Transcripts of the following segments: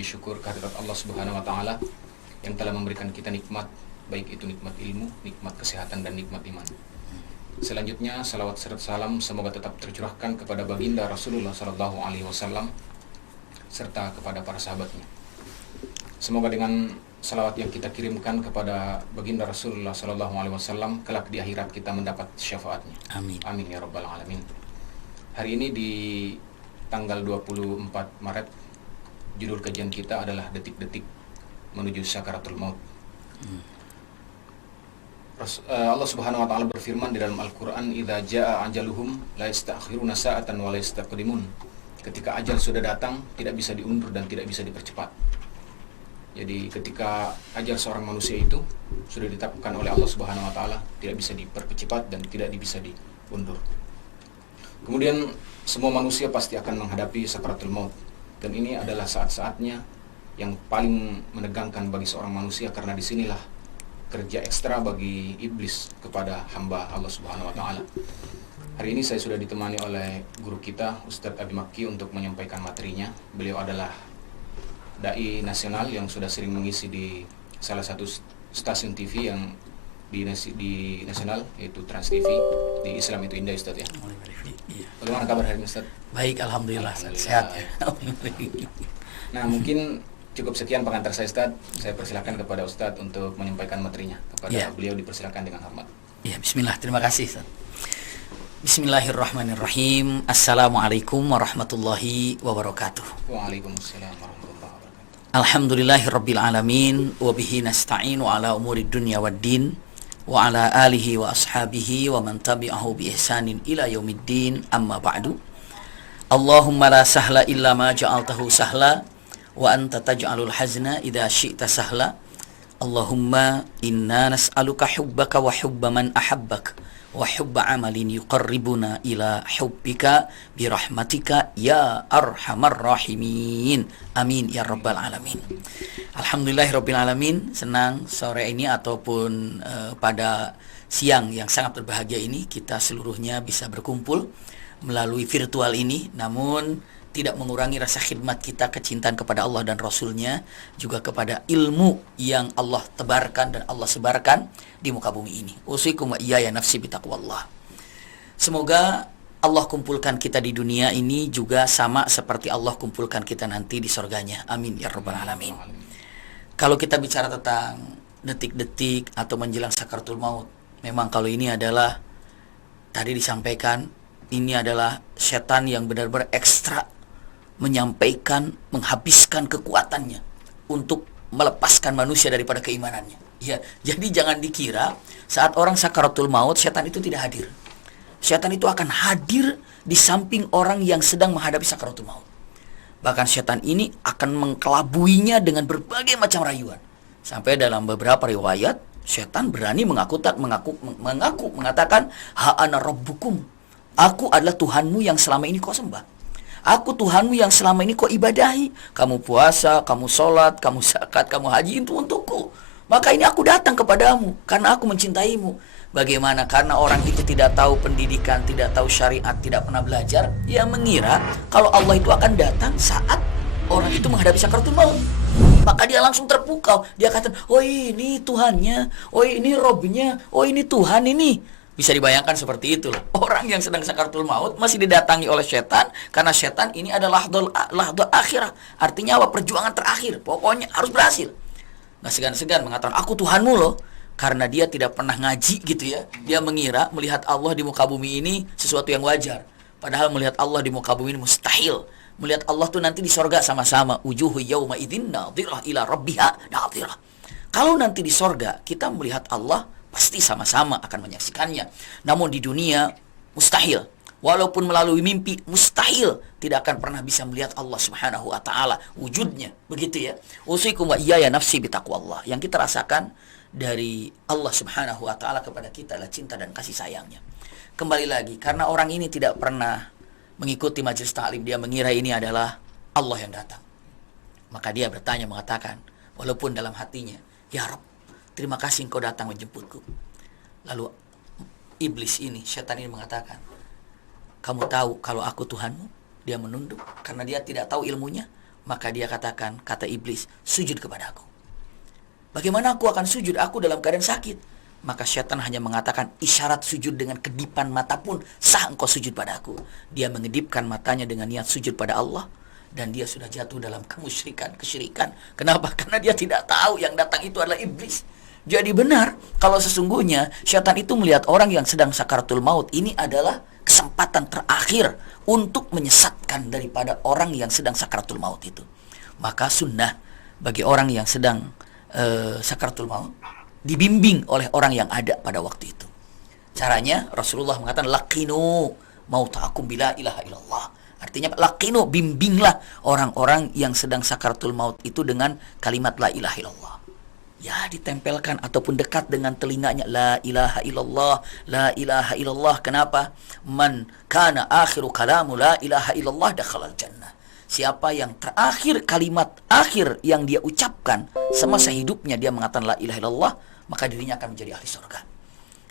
puji syukur kehadirat Allah Subhanahu wa taala yang telah memberikan kita nikmat, baik itu nikmat ilmu, nikmat kesehatan dan nikmat iman. Selanjutnya salawat serta salam semoga tetap tercurahkan kepada baginda Rasulullah sallallahu alaihi wasallam serta kepada para sahabatnya. Semoga dengan salawat yang kita kirimkan kepada baginda Rasulullah sallallahu alaihi wasallam kelak di akhirat kita mendapat syafaatnya. Amin. Amin ya rabbal alamin. Hari ini di tanggal 24 Maret judul kajian kita adalah detik-detik menuju sakaratul maut. Allah Subhanahu wa taala berfirman di dalam Al-Qur'an, "Idza jaa ajaluhum la yastakhiruna sa'atan wa la yastaqdimun." Ketika ajal sudah datang, tidak bisa diundur dan tidak bisa dipercepat. Jadi ketika ajal seorang manusia itu sudah ditetapkan oleh Allah Subhanahu wa taala, tidak bisa dipercepat dan tidak bisa diundur. Kemudian semua manusia pasti akan menghadapi sakaratul maut, dan ini adalah saat-saatnya yang paling menegangkan bagi seorang manusia, karena disinilah kerja ekstra bagi iblis kepada hamba Allah Subhanahu wa taala. Hari ini saya sudah ditemani oleh guru kita Ustadz Abi Makki untuk menyampaikan materinya. Beliau adalah dai nasional yang sudah sering mengisi di salah satu stasiun TV yang di nasional, yaitu Trans TV. Di Islam itu indah, Ustadz ya. Bagaimana kabar hari ini, Ustadz? Baik, alhamdulillah. Sehat. Nah, mungkin cukup sekian pengantar saya, Ustadz. Saya persilakan kepada Ustadz untuk menyampaikan materinya. Kepada beliau dipersilakan dengan hormat. Ya, bismillah. Terima kasih, Ustadz. Bismillahirrahmanirrahim. Assalamualaikum warahmatullahi wabarakatuh. Waalaikumsalam warahmatullahi wabarakatuh. Alhamdulillahirabbil alamin wa bihi nasta'inu ala umuri dunya waddin wa ala alihi wa ashabihi wa man tabi'ahu bi ihsanin ila yaumiddin, amma ba'du. Allahumma la sahla illa ma ja'altahu sahla wa anta taj'alul hazna idza syi'ta sahla. Allahumma inna nas'aluka hubbaka wa hubba man ahabbak wa hubba amalin yuqarribuna ila hubbika birahmatika ya arhamar rahimin. Amin ya rabbal alamin. Alhamdulillahirabbil alamin. Senang sore ini ataupun pada siang yang sangat berbahagia ini kita seluruhnya bisa berkumpul melalui virtual ini, namun tidak mengurangi rasa khidmat kita, kecintaan kepada Allah dan Rasulnya, juga kepada ilmu yang Allah tebarkan dan Allah sebarkan di muka bumi ini. Usikum wa iyaya nafsi bitaqwallah. Semoga Allah kumpulkan kita di dunia ini juga sama seperti Allah kumpulkan kita nanti di surganya. Amin ya rabbal alamin. Kalau kita bicara tentang detik-detik atau menjelang sakaratul maut, memang kalau ini adalah tadi disampaikan, ini adalah setan yang benar-benar ekstra menyampaikan, menghabiskan kekuatannya untuk melepaskan manusia daripada keimanannya. Ya, jadi jangan dikira saat orang sakaratul maut setan itu tidak hadir. Setan itu akan hadir di samping orang yang sedang menghadapi sakaratul maut. Bahkan setan ini akan mengkelabuinya dengan berbagai macam rayuan. Sampai dalam beberapa riwayat setan berani mengatakan, "Ha ana rabbukum." Aku adalah Tuhanmu yang selama ini kau sembah. Aku Tuhanmu yang selama ini kau ibadahi. Kamu puasa, kamu sholat, kamu zakat, kamu haji itu untukku. Maka ini aku datang kepadamu karena aku mencintaimu. Bagaimana? Karena orang itu tidak tahu pendidikan, tidak tahu syariat, tidak pernah belajar. Ia mengira kalau Allah itu akan datang saat orang itu menghadapi sakaratul maut. Maka dia langsung terpukau. Dia kata, "Oh ini Tuhannya, oh ini Robnya, oh ini Tuhan ini." Bisa dibayangkan seperti itu loh. Orang yang sedang sakaratul maut masih didatangi oleh setan, karena setan ini adalah lahdul akhirah. Artinya apa? Perjuangan terakhir. Pokoknya harus berhasil. Nggak segan-segan mengatakan, "Aku Tuhanmu loh." Karena dia tidak pernah ngaji gitu ya. Dia mengira melihat Allah di muka bumi ini sesuatu yang wajar. Padahal melihat Allah di muka bumi ini mustahil. Melihat Allah tuh nanti di sorga sama-sama. Wujuhu yawma idzin nadhirah ila rabbiha nadhirah. Kalau nanti di sorga kita melihat Allah, pasti sama-sama akan menyaksikannya. Namun di dunia mustahil. Walaupun melalui mimpi mustahil tidak akan pernah bisa melihat Allah Subhanahu wa taala wujudnya. Begitu ya. Usikum wa iyaya nafsi bitaqwallah. Yang kita rasakan dari Allah Subhanahu wa taala kepada kita adalah cinta dan kasih sayangnya. Kembali lagi, karena orang ini tidak pernah mengikuti majelis taklim, dia mengira ini adalah Allah yang datang. Maka dia bertanya, mengatakan walaupun dalam hatinya, "Ya Rabb, terima kasih engkau datang menjemputku." Lalu iblis ini, setan ini mengatakan, "Kamu tahu kalau aku Tuhanmu?" Dia menunduk karena dia tidak tahu ilmunya. Maka dia katakan, kata iblis, sujud kepada aku. Bagaimana aku akan sujud? Aku dalam keadaan sakit. Maka syaitan hanya mengatakan, isyarat sujud dengan kedipan mata pun sah engkau sujud pada aku. Dia mengedipkan matanya dengan niat sujud pada Allah. Dan dia sudah jatuh dalam kesyirikan. Kenapa? Karena dia tidak tahu yang datang itu adalah iblis. Jadi benar, kalau sesungguhnya syaitan itu melihat orang yang sedang sakaratul maut, ini adalah kesempatan terakhir untuk menyesatkan daripada orang yang sedang sakaratul maut itu. Maka sunnah bagi orang yang sedang sakaratul maut dibimbing oleh orang yang ada pada waktu itu. Caranya Rasulullah mengatakan laqinu mautakum bila ilaha illallah. Artinya laqinu, bimbinglah orang-orang yang sedang sakaratul maut itu dengan kalimat la ilaha illallah. Ya, ditempelkan ataupun dekat dengan telinganya, la ilaha illallah, la ilaha illallah. Kenapa? Man kana akhiru kalamu la ilaha illallah dakhalal jannah. Siapa yang terakhir kalimat akhir yang dia ucapkan semasa hidupnya dia mengatakan la ilaha illallah, maka dirinya akan menjadi ahli surga.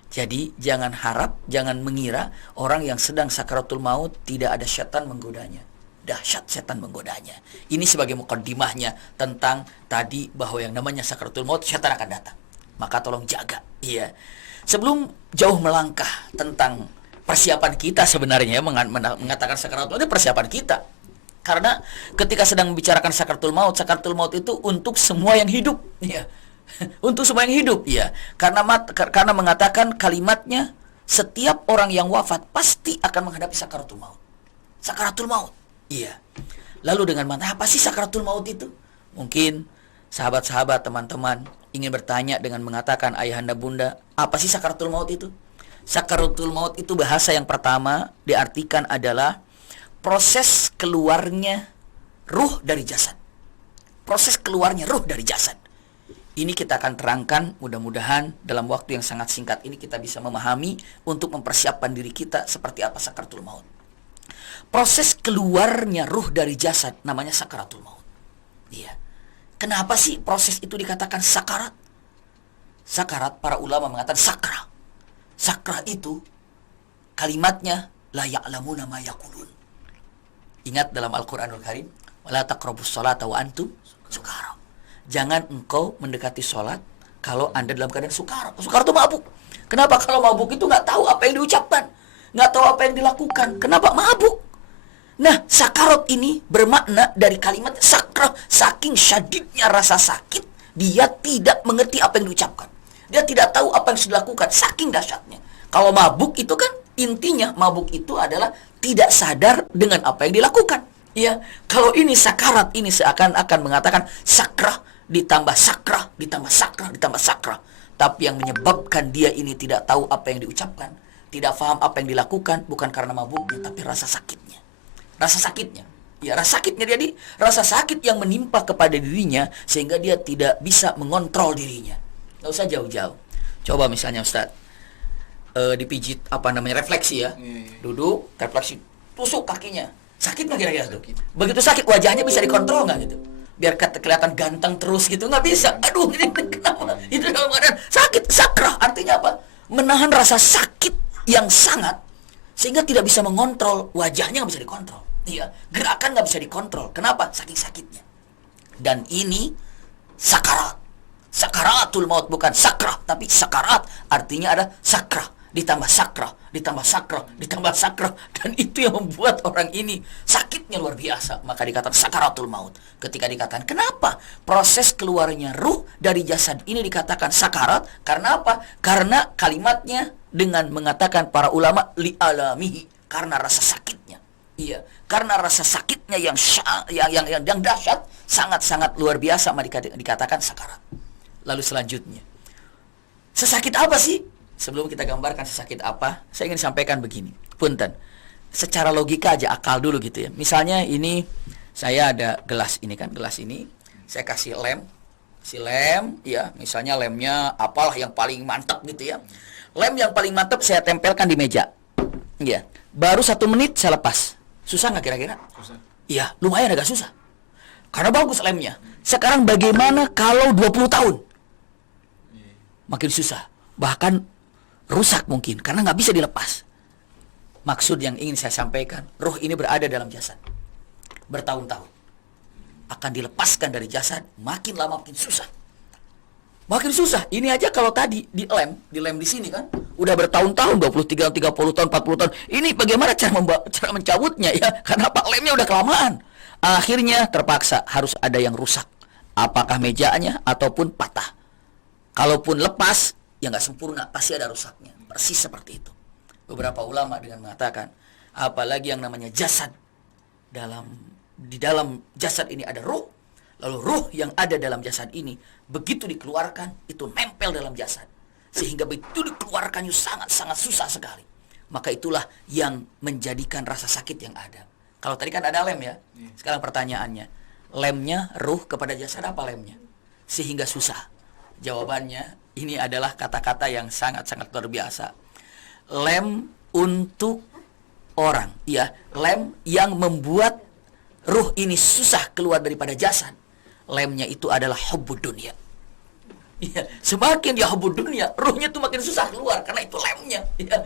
Jadi jangan harap, jangan mengira orang yang sedang sakaratul maut tidak ada syaitan menggodanya. Dahsyat setan menggodanya. Ini sebagai mukaddimahnya tentang tadi bahwa yang namanya sakaratul maut syaitan akan datang. Maka tolong jaga. Iya. Sebelum jauh melangkah tentang persiapan kita sebenarnya mengatakan sakaratul maut itu persiapan kita. Karena ketika sedang membicarakan sakaratul maut itu untuk semua yang hidup. Iya. Untuk semua yang hidup, ya. Karena mengatakan kalimatnya setiap orang yang wafat pasti akan menghadapi sakaratul maut. Sakaratul maut. Iya. Lalu dengan mana apa sih sakaratul maut itu? Mungkin sahabat-sahabat, teman-teman ingin bertanya dengan mengatakan ayahanda bunda, apa sih sakaratul maut itu? Sakaratul maut itu bahasa yang pertama diartikan adalah proses keluarnya ruh dari jasad. Proses keluarnya ruh dari jasad. Ini kita akan terangkan, mudah-mudahan dalam waktu yang sangat singkat ini kita bisa memahami untuk mempersiapkan diri kita seperti apa sakaratul maut. Proses keluarnya ruh dari jasad namanya sakaratul maut. Iya. Kenapa sih proses itu dikatakan sakarat? Sakarat, para ulama mengatakan sakra. Sakra itu kalimatnya la ya'lamuna ma yaqulun. Ingat dalam Al-Qur'anul Karim, wala taqrabus sholata wa antum sukara. Jangan engkau mendekati sholat kalau Anda dalam keadaan sukara. Sukara itu mabuk. Kenapa? Kalau mabuk itu nggak tahu apa yang diucapkan, nggak tahu apa yang dilakukan. Kenapa? Mabuk. Nah, sakarat ini bermakna dari kalimat sakra, saking syadidnya rasa sakit, dia tidak mengerti apa yang diucapkan. Dia tidak tahu apa yang sudah dilakukan, saking dahsyatnya. Kalau mabuk itu kan intinya mabuk itu adalah tidak sadar dengan apa yang dilakukan. Ya, kalau ini sakarat, ini seakan-akan mengatakan sakra ditambah sakra, ditambah sakra, ditambah sakra. Tapi yang menyebabkan dia ini tidak tahu apa yang diucapkan, tidak paham apa yang dilakukan, bukan karena mabuknya, tapi rasa sakitnya. Rasa sakitnya. Ya, rasa sakitnya jadi rasa sakit yang menimpa kepada dirinya sehingga dia tidak bisa mengontrol dirinya. Nggak usah jauh-jauh. Coba misalnya Ustaz, dipijit refleksi ya. Duduk, refleksi, tusuk kakinya. Sakit nggak kira-kira tuh? Begitu sakit wajahnya bisa dikontrol nggak gitu? Biar kelihatan ganteng terus gitu, nggak bisa. Aduh, ini kenapa? Itu dalam keadaan sakit, sakrah. Artinya apa? Menahan rasa sakit yang sangat sehingga tidak bisa mengontrol, wajahnya nggak bisa dikontrol. Iya, gerakan nggak bisa dikontrol. Kenapa? Saking sakitnya. Dan ini sakarat. Sakaratul maut, bukan sakrah, tapi sakarat artinya ada sakrah ditambah sakrah, ditambah sakrah, ditambah sakrah. Dan itu yang membuat orang ini sakitnya luar biasa. Maka dikatakan sakaratul maut. Ketika dikatakan, kenapa proses keluarnya ruh dari jasad ini dikatakan sakarat? Karena apa? Karena kalimatnya dengan mengatakan para ulama li'alamihi, karena rasa sakitnya. Iya, karena rasa sakitnya yang dahsyat, sangat-sangat luar biasa, maka dikatakan sakarat. Lalu selanjutnya, sesakit apa sih? Sebelum kita gambarkan sesakit apa, saya ingin sampaikan begini. Punten, secara logika aja, akal dulu gitu ya. Misalnya ini, saya ada gelas ini kan, gelas ini, saya kasih lem, ya, misalnya lemnya apalah yang paling mantap gitu ya. Lem yang paling mantap saya tempelkan di meja. Ya, baru 1 menit saya lepas. Susah nggak kira-kira? Susah. Iya, lumayan agak susah. Karena bagus lemnya. Sekarang bagaimana kalau 20 tahun? Makin susah. Bahkan rusak mungkin, karena nggak bisa dilepas. Maksud yang ingin saya sampaikan, ruh ini berada dalam jasad bertahun-tahun. akan dilepaskan dari jasad, makin lama makin susah. Makin susah. Ini aja kalau tadi dilem di sini kan, udah bertahun-tahun, 23, 30 tahun, 40 tahun. Ini bagaimana cara mencabutnya ya? Karena apa? Lemnya udah kelamaan. Akhirnya terpaksa harus ada yang rusak. Apakah mejanya ataupun patah. Kalaupun lepas, ya nggak sempurna, pasti ada rusaknya. Persis seperti itu. Beberapa ulama dengan mengatakan, apalagi yang namanya jasad, di dalam jasad ini ada ruh. Lalu ruh yang ada dalam jasad ini begitu dikeluarkan itu nempel dalam jasad, sehingga begitu dikeluarkannya sangat-sangat susah sekali. Maka itulah yang menjadikan rasa sakit yang ada. Kalau tadi kan ada lem ya. Sekarang pertanyaannya, lemnya ruh kepada jasad apa lemnya? Sehingga susah. Jawabannya ini adalah kata-kata yang sangat-sangat luar biasa. Lem untuk orang, ya, lem yang membuat ruh ini susah keluar daripada jasad. Lemnya itu adalah hubbud dunia. Ya, semakin dia hubbud dunia, ruhnya tuh makin susah keluar karena itu lemnya. Ya.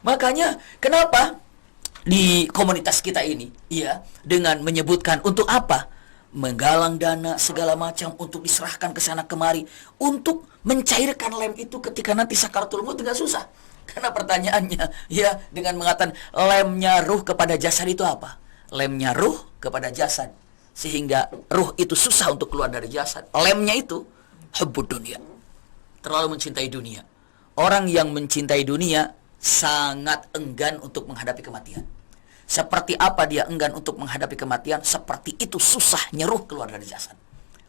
Makanya kenapa di komunitas kita ini, ya, dengan menyebutkan untuk apa? Menggalang dana segala macam untuk diserahkan ke sana kemari untuk mencairkan lem itu ketika nanti sakaratul maut tidak susah. Karena pertanyaannya, ya, dengan mengatakan lemnya ruh kepada jasad itu apa? Lemnya ruh kepada jasad, sehingga ruh itu susah untuk keluar dari jasad. Lemnya itu hubbud dunia, terlalu mencintai dunia. Orang yang mencintai dunia sangat enggan untuk menghadapi kematian. Seperti apa dia enggan untuk menghadapi kematian, seperti itu susahnya ruh keluar dari jasad.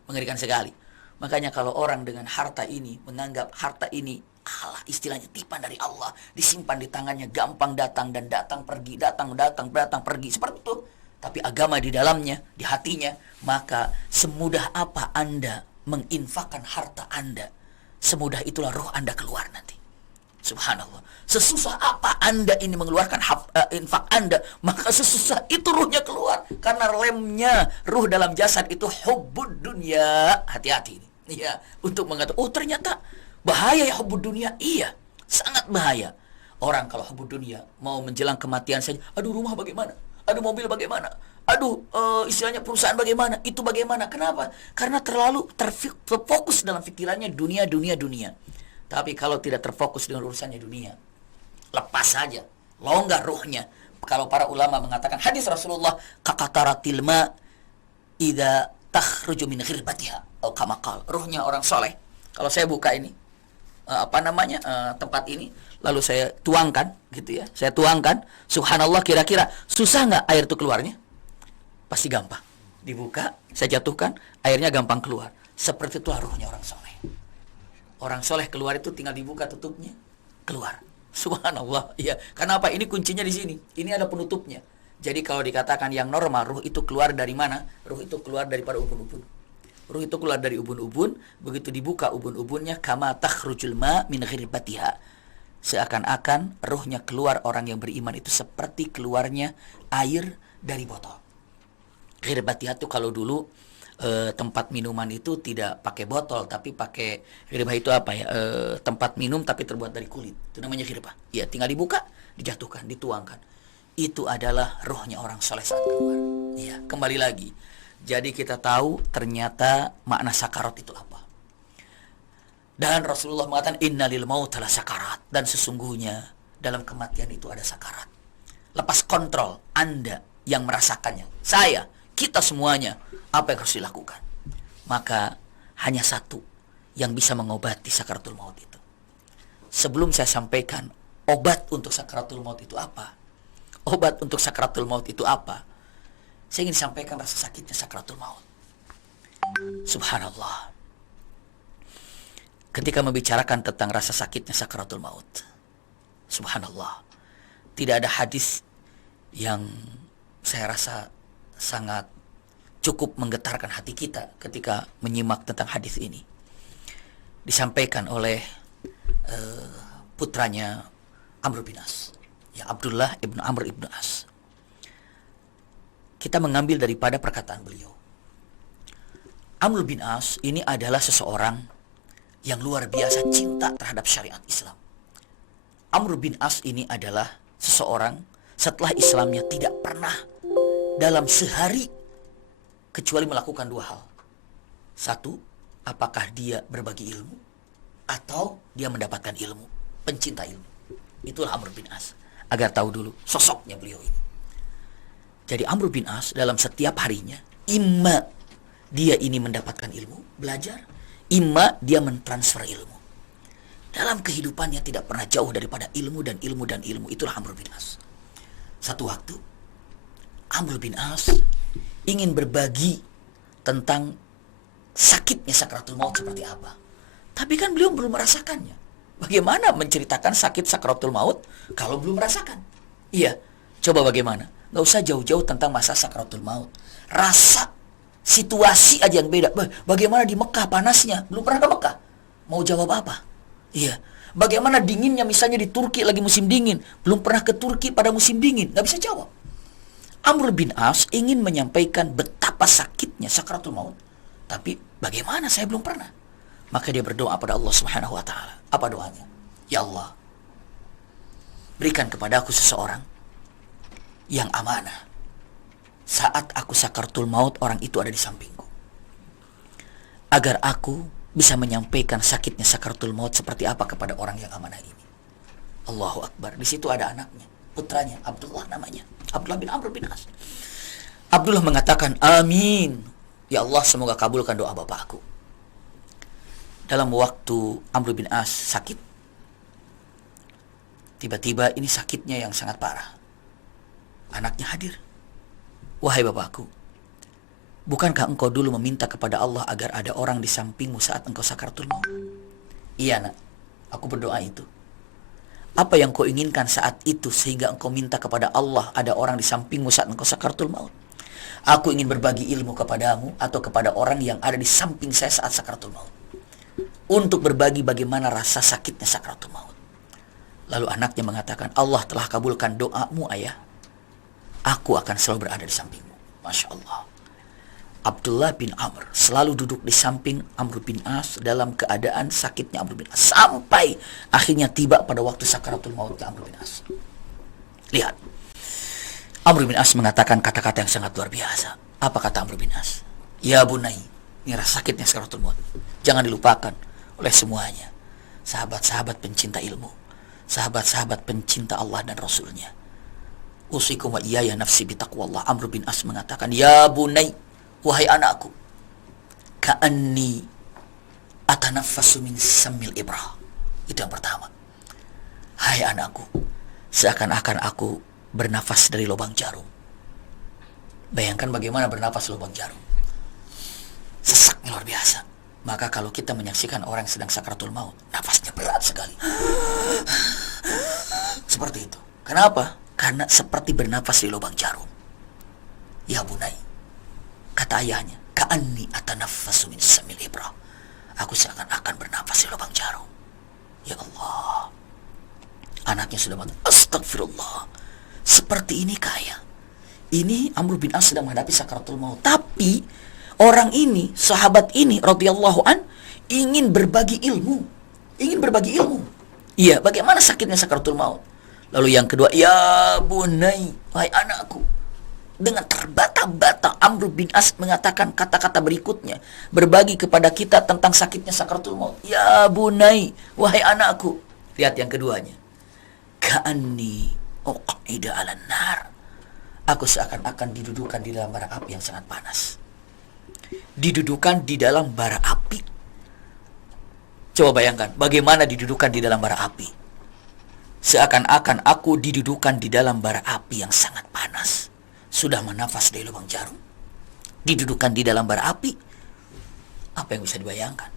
Mengerikan sekali. Makanya kalau orang dengan harta ini menganggap harta ini Allah, istilahnya tipan dari Allah, disimpan di tangannya, gampang datang dan datang pergi, datang pergi, seperti itu. Tapi agama di dalamnya, di hatinya, maka semudah apa Anda menginfakkan harta Anda, semudah itulah ruh Anda keluar nanti. Subhanallah. Sesusah apa Anda ini mengeluarkan infak Anda, maka sesusah itu ruhnya keluar. Karena lemnya ruh dalam jasad itu hubbud dunia. Hati-hati ini. Ya, untuk mengatakan, oh ternyata bahaya ya hubbud dunia. Iya, sangat bahaya. Orang kalau hubbud dunia mau menjelang kematian saja, aduh rumah bagaimana? Aduh mobil bagaimana? Aduh istilahnya perusahaan bagaimana? Itu bagaimana? Kenapa? Karena terlalu terfokus dalam pikirannya dunia. Tapi kalau tidak terfokus dengan urusannya dunia, lepas saja, longgar ruhnya. Kalau para ulama mengatakan hadis Rasulullah, kaqataratil ma idza takhruju min khirbatiha, atau kama qala, ruhnya orang soleh. Kalau saya buka ini tempat ini, lalu saya tuangkan gitu ya. Saya tuangkan, subhanallah, kira-kira susah nggak air itu keluarnya? Pasti gampang. Dibuka, saya jatuhkan, airnya gampang keluar. Seperti itulah ruhnya orang soleh. Orang soleh keluar itu tinggal dibuka tutupnya, keluar. Subhanallah. Ya, kenapa? Ini kuncinya di sini. Ini ada penutupnya. Jadi kalau dikatakan yang normal, ruh itu keluar dari mana? Ruh itu keluar daripada ubun-ubun. Ruh itu keluar dari ubun-ubun, begitu dibuka ubun-ubunnya, kama takhrujul ma min khirbatiha. Seakan-akan ruhnya keluar orang yang beriman itu seperti keluarnya air dari botol. Khirbatiha itu kalau dulu tempat minuman itu tidak pakai botol, tapi pakai khirbah itu apa ya? Tempat minum tapi terbuat dari kulit. Itu namanya khirbah. Ya, tinggal dibuka, dijatuhkan, dituangkan. Itu adalah ruhnya orang soleh saat keluar. Ya, kembali lagi. Jadi kita tahu ternyata makna sakarat itu apa. Dan Rasulullah mengatakan innalil maut la sakarat, dan sesungguhnya dalam kematian itu ada sakarat. Lepas kontrol Anda yang merasakannya. Saya, kita semuanya, apa yang harus dilakukan? Maka hanya satu yang bisa mengobati sakaratul maut itu. Sebelum saya sampaikan obat untuk sakaratul maut itu apa, obat untuk sakaratul maut itu apa, saya ingin sampaikan rasa sakitnya sakaratul maut. Subhanallah. Ketika membicarakan tentang rasa sakitnya sakaratul maut, subhanallah, tidak ada hadis yang saya rasa sangat cukup menggetarkan hati kita ketika menyimak tentang hadis ini. Disampaikan oleh putranya Amr bin As, ya, Abdullah ibn Amr ibn As. Kita mengambil daripada perkataan beliau. Amr bin As ini adalah seseorang yang luar biasa cinta terhadap syariat Islam. Amr bin As ini adalah seseorang setelah Islamnya tidak pernah dalam sehari kecuali melakukan dua hal. Satu, apakah dia berbagi ilmu atau dia mendapatkan ilmu, pencinta ilmu. Itulah Amr bin As, agar tahu dulu sosoknya beliau ini. Jadi Amr bin As dalam setiap harinya, imma dia ini mendapatkan ilmu, belajar, imma dia mentransfer ilmu. Dalam kehidupannya tidak pernah jauh daripada ilmu dan ilmu dan ilmu. Itulah Amr bin As. Satu waktu Amr bin As ingin berbagi tentang sakitnya sakaratul maut seperti apa. Tapi kan beliau belum merasakannya. Bagaimana menceritakan sakit sakaratul maut kalau belum merasakan? Iya, coba bagaimana? Gak usah jauh-jauh tentang masa sakaratul maut. Rasa, situasi aja yang beda. Bagaimana di Mekah panasnya? Belum pernah ke Mekah. Mau jawab apa? Iya. Bagaimana dinginnya misalnya di Turki lagi musim dingin? Belum pernah ke Turki pada musim dingin. Gak bisa jawab. Amr bin As ingin menyampaikan betapa sakitnya sakaratul maut. Tapi bagaimana, saya belum pernah. Maka dia berdoa pada Allah Subhanahu wa taala. Apa doanya? Ya Allah, berikan kepada aku seseorang yang amanah. Saat aku sakaratul maut, orang itu ada di sampingku. Agar aku bisa menyampaikan sakitnya sakaratul maut seperti apa kepada orang yang amanah ini. Allahu Akbar. Di situ ada anaknya, putranya, Abdullah namanya. Abdullah bin Amr bin As. Abdullah mengatakan, amin. Ya Allah, semoga kabulkan doa bapakku. Dalam waktu Amr bin As sakit, tiba-tiba ini sakitnya yang sangat parah. Anaknya hadir. Wahai bapakku, bukankah engkau dulu meminta kepada Allah agar ada orang di sampingmu saat engkau sakaratul maut? Iya nak, aku berdoa itu. Apa yang kau inginkan saat itu sehingga engkau minta kepada Allah ada orang di sampingmu saat engkau sakaratul maut? Aku ingin berbagi ilmu kepadamu atau kepada orang yang ada di samping saya saat sakaratul maut, untuk berbagi bagaimana rasa sakitnya sakaratul maut. Lalu anaknya mengatakan, Allah telah kabulkan doamu ayah. Aku akan selalu berada di sampingmu. Masya Allah. Abdullah bin Amr selalu duduk di samping Amr bin As dalam keadaan sakitnya Amr bin As. Sampai akhirnya tiba pada waktu sakaratul maut Amr bin As. Lihat. Amr bin As mengatakan kata-kata yang sangat luar biasa. Apa kata Amr bin As? Ya bunai. Ini rasa sakitnya sakaratul maut. Jangan dilupakan oleh semuanya. Sahabat-sahabat pencinta ilmu. Sahabat-sahabat pencinta Allah dan Rasulnya. Usikum wa iyaya nafsi bitaqwallah. Amr bin As mengatakan, ya bunai, wahai anakku, ka'anni atanaffasu min samil ibrah. Itu yang pertama. Hai anakku, seakan-akan aku bernafas dari lubang jarum. Bayangkan bagaimana bernafas lubang jarum. Sesaknya luar biasa. Maka kalau kita menyaksikan orang yang sedang sakaratul maut, nafasnya berat sekali. Seperti itu. Kenapa? Karena seperti bernafas di lubang jarum. Ya bunai, kata ayahnya, ka'anni atanaffasu min samil ibrah. Aku seakan-akan bernafas di lubang jarum. Ya Allah. Anaknya sudah mati. Astagfirullah. Seperti ini kaya. Ini Amr bin As sedang menghadapi sakaratul maut. Tapi orang ini, sahabat ini radhiyallahu an, ingin berbagi ilmu. Ingin berbagi ilmu. Iya, bagaimana sakitnya sakaratul maut? Lalu yang kedua, ya bunai, wahai anakku. Dengan terbata-bata Amr bin As mengatakan kata-kata berikutnya, berbagi kepada kita tentang sakitnya sakaratul maut. Ya bunai, wahai anakku. Lihat yang keduanya. Ka'anni uqa'ida 'alan nar. Aku seakan-akan didudukan di dalam bara api yang sangat panas. Didudukan di dalam bara api. Coba bayangkan, bagaimana didudukan di dalam bara api? Seakan-akan aku didudukan di dalam bara api yang sangat panas. Sudah menafas dari lubang jarum. Didudukan di dalam bara api. Apa yang bisa dibayangkan?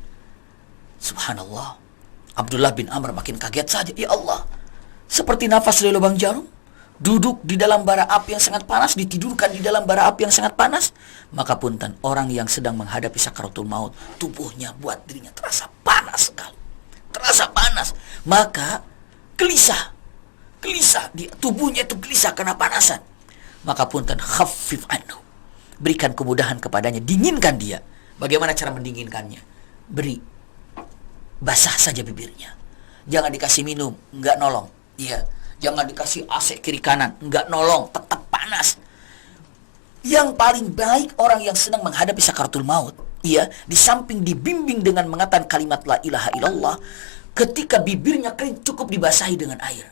Subhanallah. Abdullah bin Amr makin kaget saja. Ya Allah, seperti nafas dari lubang jarum. Duduk di dalam bara api yang sangat panas. Ditidurkan di dalam bara api yang sangat panas. Maka punten, orang yang sedang menghadapi sakaratul maut, tubuhnya buat dirinya terasa panas sekali. Terasa panas. Maka gelisah, tubuhnya itu gelisah karena panasan. Maka punten, khaffif anhu, berikan kemudahan kepadanya, dinginkan dia. Bagaimana cara mendinginkannya? Beri, basah saja bibirnya. Jangan dikasih minum, enggak nolong. Iya, jangan dikasih AC kiri kanan, enggak nolong, tetap panas. Yang paling baik orang yang sedang menghadapi sakaratul maut, ya, di samping dibimbing dengan mengatakan kalimat la ilaha illallah, ketika bibirnya kering cukup dibasahi dengan air.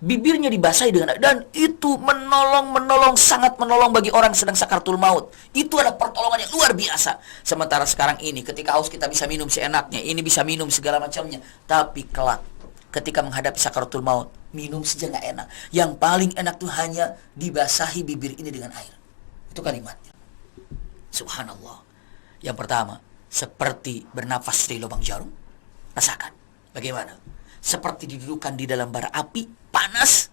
Bibirnya dibasahi dengan air, dan itu menolong, sangat menolong bagi orang sedang sakaratul maut. Itu adalah pertolongan yang luar biasa. Sementara sekarang ini ketika haus kita bisa minum seenaknya, ini bisa minum segala macamnya, tapi kelak ketika menghadapi sakaratul maut, minum saja nggak enak. Yang paling enak tuh hanya dibasahi bibir ini dengan air. Itu kalimatnya. Subhanallah. Yang pertama, seperti bernafas di lubang jarum. Rasakan. Bagaimana? Seperti didudukan di dalam bara api, panas.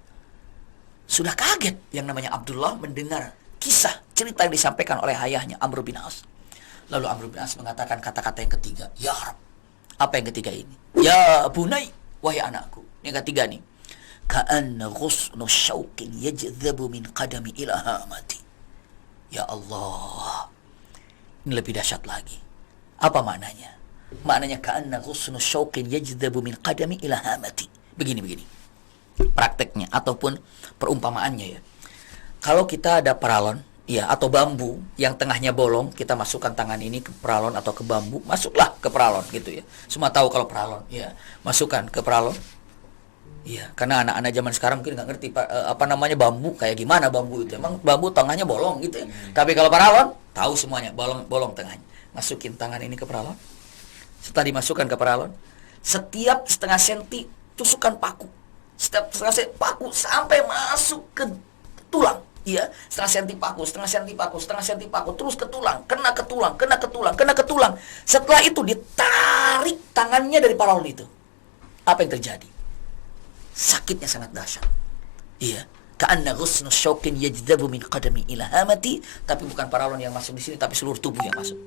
Sudah kaget yang namanya Abdullah mendengar kisah, cerita yang disampaikan oleh ayahnya, Amr bin As. Lalu Amr bin As mengatakan kata-kata yang ketiga. Ya Rab. Apa yang ketiga ini? Ya bunai, wahai anakku. Yang ketiga nih. Ka'anna ghusnu syauqin yajzabu min qadami ila hamati. Ya Allah, ini lebih dahsyat lagi. Apa maknanya? Maknanya ka'anna ghusnu syauqin yajdabu min qadami ila hamati. Begini. Prakteknya ataupun perumpamaannya ya. Kalau kita ada paralon, ya, atau bambu yang tengahnya bolong, kita masukkan tangan ini ke paralon atau ke bambu, masuklah ke paralon gitu ya. Semua tahu kalau paralon, ya. Masukkan ke paralon. Iya, karena anak-anak zaman sekarang mungkin nggak ngerti apa namanya bambu, kayak gimana bambu itu. Emang bambu tengahnya bolong gitu ya. Tapi kalau paralon, tahu semuanya, bolong tengahnya. Masukin tangan ini ke paralon. Setelah dimasukkan ke paralon, setiap setengah senti tusukkan paku. Setiap setengah senti paku sampai masuk ke tulang. Iya, setengah senti paku, terus ke tulang, kena ke tulang. Setelah itu ditarik tangannya dari paralon itu. Apa yang terjadi? Sakitnya sangat dahsyat. Iya, ka'anna ghusnu syauqin yajdabu min qadami ila hamati, tapi bukan paralon yang masuk di sini, tapi seluruh tubuh yang masuk.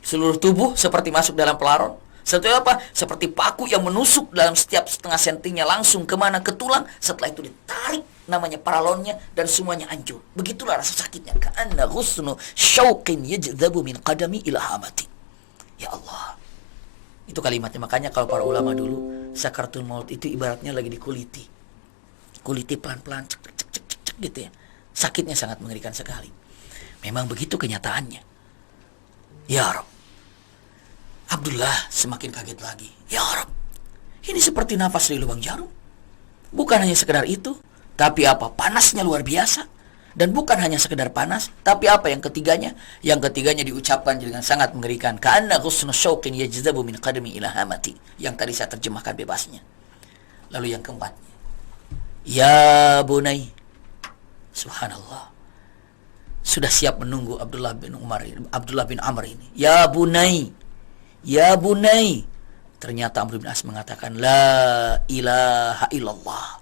Seluruh tubuh seperti masuk dalam paralon. Seperti apa? Seperti paku yang menusuk dalam setiap setengah sentinya langsung kemana? Ke tulang. Setelah itu ditarik namanya paralonnya dan semuanya hancur. Begitulah rasa sakitnya. Ka'anna ghusnu syauqin yajdabu min qadami ila hamati. Ya Allah. Itu kalimatnya. Makanya kalau para ulama dulu, sakaratul maut itu ibaratnya lagi dikuliti. Kuliti pelan-pelan, cek gitu ya. Sakitnya sangat mengerikan sekali. Memang begitu kenyataannya. Ya Rab. Abdullah semakin kaget lagi. Ya Rab. Ini seperti nafas di lubang jarum. Bukan hanya sekedar itu, tapi apa? Panasnya luar biasa. Dan bukan hanya sekedar panas, tapi apa yang ketiganya? Yang ketiganya diucapkan dengan sangat mengerikan. Ka'anna ghusnu syauqin yajzabu min qadami ila hamati. Yang tadi saya terjemahkan bebasnya. Lalu yang keempatnya. Ya bunai. Subhanallah. Sudah siap menunggu Abdullah bin Amr ini. Ya bunai. Ternyata Amr bin As mengatakan la ilaha illallah.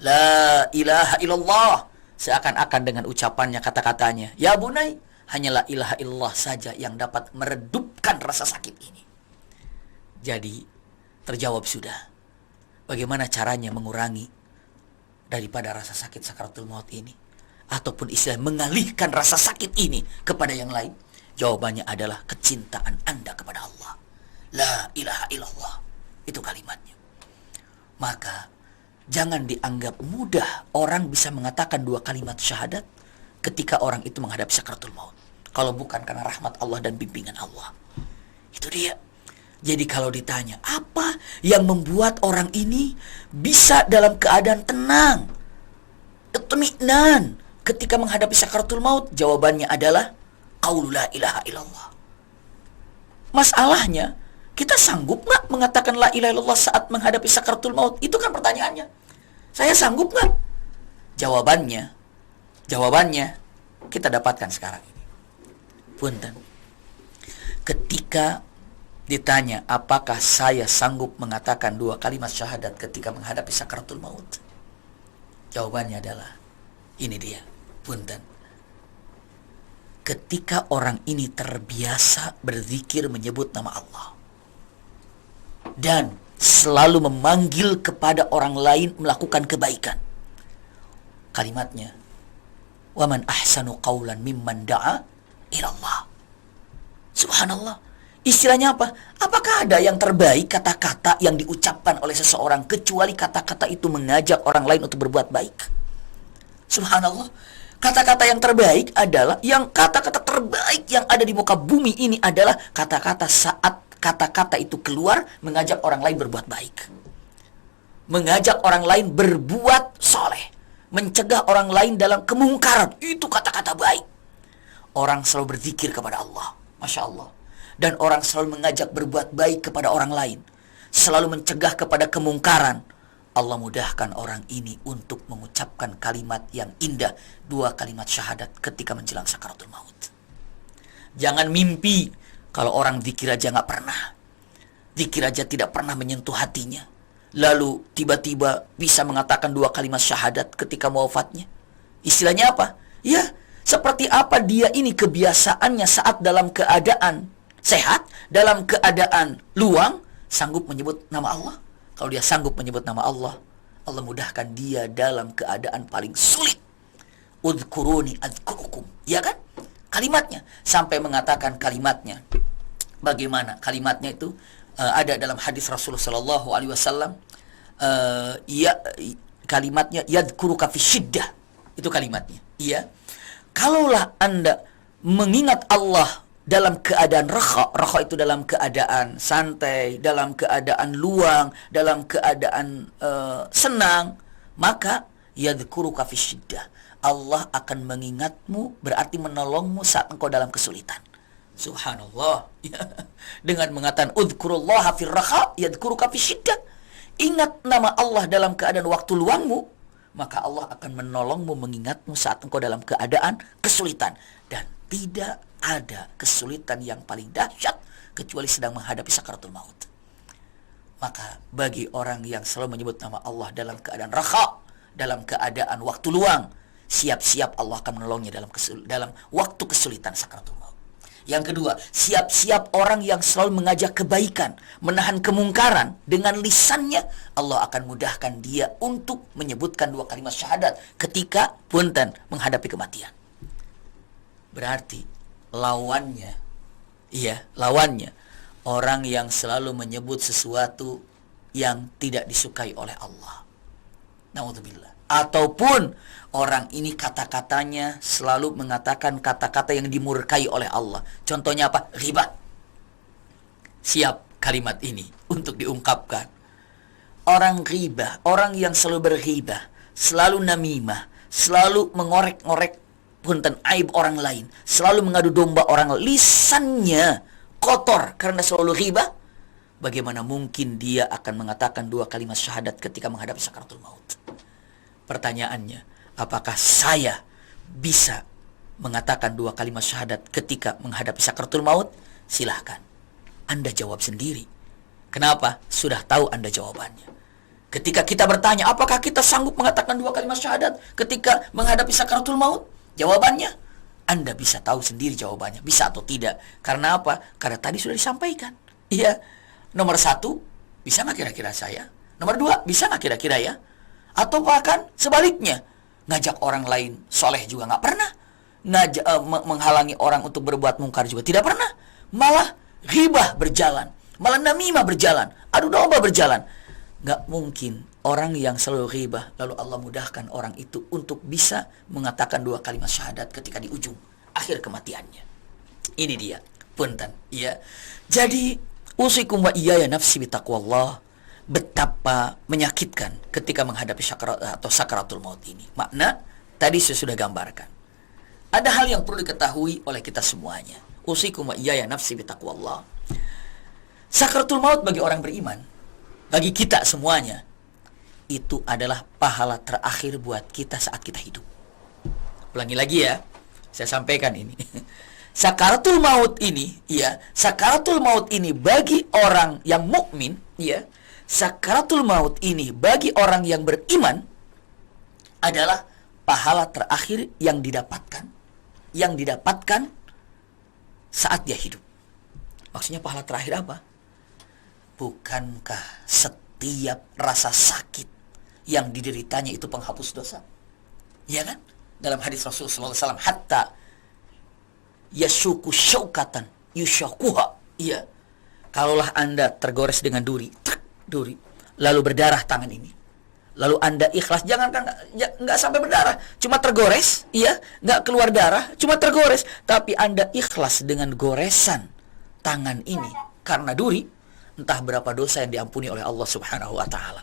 La ilaha illallah. Seakan-akan dengan ucapannya, kata-katanya, ya bunai, hanyalah ilaha illallah saja yang dapat meredupkan rasa sakit ini. Jadi, terjawab sudah. Bagaimana caranya mengurangi daripada rasa sakit sakaratul maut ini? Ataupun istilah mengalihkan rasa sakit ini kepada yang lain? Jawabannya adalah kecintaan Anda kepada Allah. La ilaha illallah. Itu kalimatnya. Maka, jangan dianggap mudah orang bisa mengatakan dua kalimat syahadat ketika orang itu menghadapi sakaratul maut. Kalau bukan karena rahmat Allah dan bimbingan Allah. Itu dia. Jadi kalau ditanya, apa yang membuat orang ini bisa dalam keadaan tenang, itmi'nan ketika menghadapi sakaratul maut? Jawabannya adalah qaulu la ilaha illallah. Masalahnya, kita sanggup nggak mengatakan la ilaha illallah saat menghadapi sakaratul maut? Itu kan pertanyaannya. Saya sanggup nggak? Jawabannya kita dapatkan sekarang ini. Punten. Ketika ditanya apakah saya sanggup mengatakan dua kalimat syahadat ketika menghadapi sakaratul maut, jawabannya adalah ini dia. Punten. Ketika orang ini terbiasa berzikir menyebut nama Allah dan selalu memanggil kepada orang lain melakukan kebaikan. Kalimatnya, wa man ahsanu qawlan mimman da'a ila Allah. Subhanallah. Istilahnya apa? Apakah ada yang terbaik kata-kata yang diucapkan oleh seseorang kecuali kata-kata itu mengajak orang lain untuk berbuat baik? Subhanallah. Kata-kata yang terbaik adalah, kata-kata terbaik yang ada di muka bumi ini adalah kata-kata saat kata-kata itu keluar mengajak orang lain berbuat baik. Mengajak orang lain berbuat soleh. Mencegah orang lain dalam kemungkaran. Itu kata-kata baik. Orang selalu berzikir kepada Allah. Masya Allah. Dan orang selalu mengajak berbuat baik kepada orang lain. Selalu mencegah kepada kemungkaran. Allah mudahkan orang ini untuk mengucapkan kalimat yang indah. 2 kalimat syahadat ketika menjelang sakaratul maut. Jangan mimpi kalau orang zikir aja gak pernah. Zikir aja tidak pernah menyentuh hatinya. Lalu tiba-tiba bisa mengatakan 2 kalimat syahadat ketika wafatnya. Istilahnya apa? Ya, seperti apa dia ini kebiasaannya saat dalam keadaan sehat, dalam keadaan luang, sanggup menyebut nama Allah. Kalau dia sanggup menyebut nama Allah, Allah mudahkan dia dalam keadaan paling sulit. Udhkuruni adhkurukum. Ya kan? Kalimatnya. Sampai mengatakan kalimatnya. Bagaimana kalimatnya itu? Ada dalam hadis Rasulullah sallallahu alaihi wasallam, kalimatnya yadhkuruka fi syiddah. Itu kalimatnya. Iya. Kalaulah Anda mengingat Allah dalam keadaan rakha itu dalam keadaan santai, dalam keadaan luang, dalam keadaan senang, maka yadhkuruka fi syiddah. Allah akan mengingatmu, berarti menolongmu saat engkau dalam kesulitan. Subhanallah. Dengan mengatakan udhkurullaha fir rakha yadhkuruka fi syiddah. Ingat nama Allah dalam keadaan waktu luangmu, maka Allah akan menolongmu, mengingatmu saat engkau dalam keadaan kesulitan. Dan tidak ada kesulitan yang paling dahsyat kecuali sedang menghadapi sakaratul maut. Maka bagi orang yang selalu menyebut nama Allah dalam keadaan rakha, dalam keadaan waktu luang, siap-siap Allah akan menolongnya dalam waktu kesulitan sakaratul maut. Yang kedua, siap-siap orang yang selalu mengajak kebaikan, menahan kemungkaran dengan lisannya, Allah akan mudahkan dia untuk menyebutkan 2 kalimat syahadat ketika menghadapi kematian. Berarti lawannya, orang yang selalu menyebut sesuatu yang tidak disukai oleh Allah. Na'udzubillah. Ataupun orang ini kata-katanya selalu mengatakan kata-kata yang dimurkai oleh Allah. Contohnya apa? Ghibah. Siap kalimat ini untuk diungkapkan. Orang ghibah, orang yang selalu berghibah, selalu namimah, selalu mengorek-ngorek aib orang lain, selalu mengadu domba orang, lisannya kotor karena selalu ghibah. Bagaimana mungkin dia akan mengatakan 2 kalimat syahadat ketika menghadapi sakaratul maut? Pertanyaannya, apakah saya bisa mengatakan 2 kalimat syahadat ketika menghadapi sakaratul maut? Silahkan. Anda jawab sendiri. Kenapa? Sudah tahu Anda jawabannya. Ketika kita bertanya, apakah kita sanggup mengatakan 2 kalimat syahadat ketika menghadapi sakaratul maut? Jawabannya, Anda bisa tahu sendiri jawabannya. Bisa atau tidak. Karena apa? Karena tadi sudah disampaikan. Iya. Nomor 1, bisa nggak kira-kira saya? Nomor 2, bisa nggak kira-kira ya? Atau bahkan sebaliknya, ngajak orang lain soleh juga nggak pernah, menghalangi orang untuk berbuat mungkar juga tidak pernah, malah ghibah berjalan, malah namimah berjalan, adu domba berjalan. Nggak mungkin orang yang selalu ghibah lalu Allah mudahkan orang itu untuk bisa mengatakan 2 kalimat syahadat ketika di ujung akhir kematiannya. Ini dia, ya. Jadi usikum wa iyaya nafsi bitaqwallah. Betapa menyakitkan ketika menghadapi sakaratul maut ini. Makna tadi saya sudah gambarkan. Ada hal yang perlu diketahui oleh kita semuanya. Usikum wa iyaya nafsi bitaqwallah. Sakaratul maut bagi orang beriman, bagi kita semuanya, itu adalah pahala terakhir buat kita saat kita hidup. Ulangi lagi ya, saya sampaikan ini. Sakaratul maut ini, sakaratul maut ini bagi orang yang mukmin, sakaratul maut ini bagi orang yang beriman adalah pahala terakhir yang didapatkan saat dia hidup. Maksudnya pahala terakhir apa? Bukankah setiap rasa sakit yang dideritanya itu penghapus dosa? Ya kan? Dalam hadis Rasulullah SAW, hatta yashuku syaukatan yushakuha. Iya. Kalaulah Anda tergores dengan duri, lalu berdarah tangan ini, lalu Anda ikhlas, jangankan nggak sampai berdarah, cuma tergores, iya, nggak keluar darah, cuma tergores, tapi Anda ikhlas dengan goresan tangan ini karena duri, entah berapa dosa yang diampuni oleh Allah Subhanahu wa taala.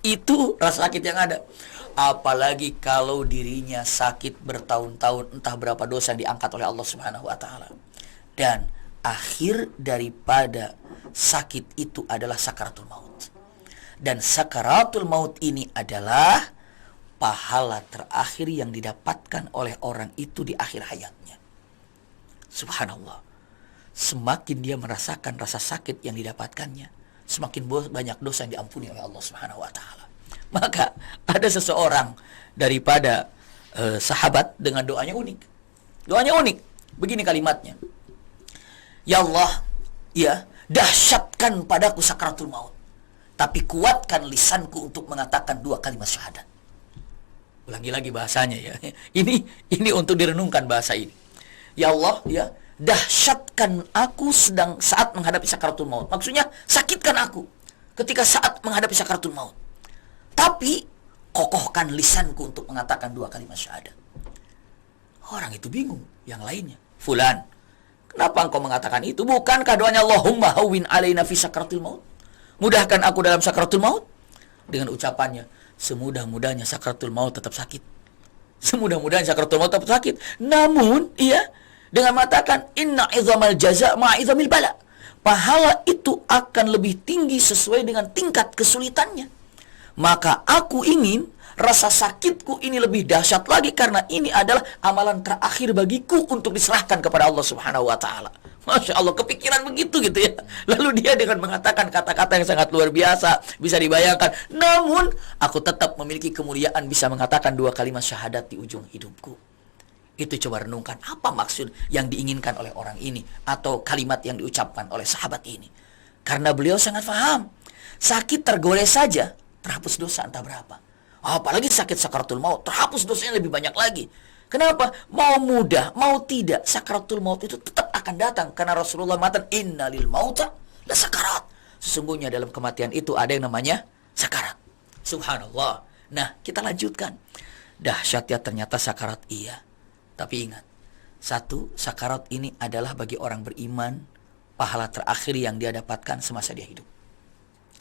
Itu rasa sakit yang ada. Apalagi kalau dirinya sakit bertahun-tahun, entah berapa dosa yang diangkat oleh Allah Subhanahu wa taala. Dan akhir daripada sakit itu adalah sakaratul maut. Dan sakaratul maut ini adalah pahala terakhir yang didapatkan oleh orang itu di akhir hayatnya. Subhanallah. Semakin dia merasakan rasa sakit yang didapatkannya, semakin banyak dosa yang diampuni oleh Allah Subhanahu wa taala. Maka ada seseorang daripada sahabat dengan doanya unik. Doanya unik. Begini kalimatnya. Ya Allah, ya, dahsyatkan padaku sakaratul maut, tapi kuatkan lisanku untuk mengatakan 2 kalimat syahadat. Ulangi lagi bahasanya ya. Ini untuk direnungkan bahasa ini. Ya Allah, ya, dahsyatkan aku saat menghadapi sakaratul maut. Maksudnya sakitkan aku ketika saat menghadapi sakaratul maut. Tapi kokohkan lisanku untuk mengatakan 2 kalimat syahadat. Orang itu bingung, yang lainnya. Fulan, kenapa engkau mengatakan itu? Bukankah doanya Allahumma hawwin alaina fi sakaratul maut? Mudahkan aku dalam sakaratul maut. Dengan ucapannya, semudah-mudahnya sakaratul maut tetap sakit. Semudah-mudahnya sakaratul maut tetap sakit. Namun, iya, dengan mengatakan inna izamal jaza ma'izamil bala. Pahala itu akan lebih tinggi sesuai dengan tingkat kesulitannya. Maka aku ingin rasa sakitku ini lebih dahsyat lagi karena ini adalah amalan terakhir bagiku untuk diserahkan kepada Allah Subhanahu wa taala. Masya Allah, kepikiran begitu gitu ya. Lalu dia dengan mengatakan kata-kata yang sangat luar biasa, bisa dibayangkan. Namun, aku tetap memiliki kemuliaan bisa mengatakan 2 kalimat syahadat di ujung hidupku. Itu coba renungkan, apa maksud yang diinginkan oleh orang ini atau kalimat yang diucapkan oleh sahabat ini. Karena beliau sangat paham, sakit tergores saja terhapus dosa entah berapa. Apalagi sakit sakaratul maut, terhapus dosanya lebih banyak lagi. Kenapa? Mau mudah, mau tidak, sakaratul maut itu tetap akan datang. Karena Rasulullah mengatakan, innalil mauta la sakarat. Sesungguhnya dalam kematian itu ada yang namanya sakarat. Subhanallah. Nah, kita lanjutkan. Dahsyatnya ternyata sakarat, iya. Tapi ingat, satu, sakarat ini adalah bagi orang beriman pahala terakhir yang dia dapatkan semasa dia hidup.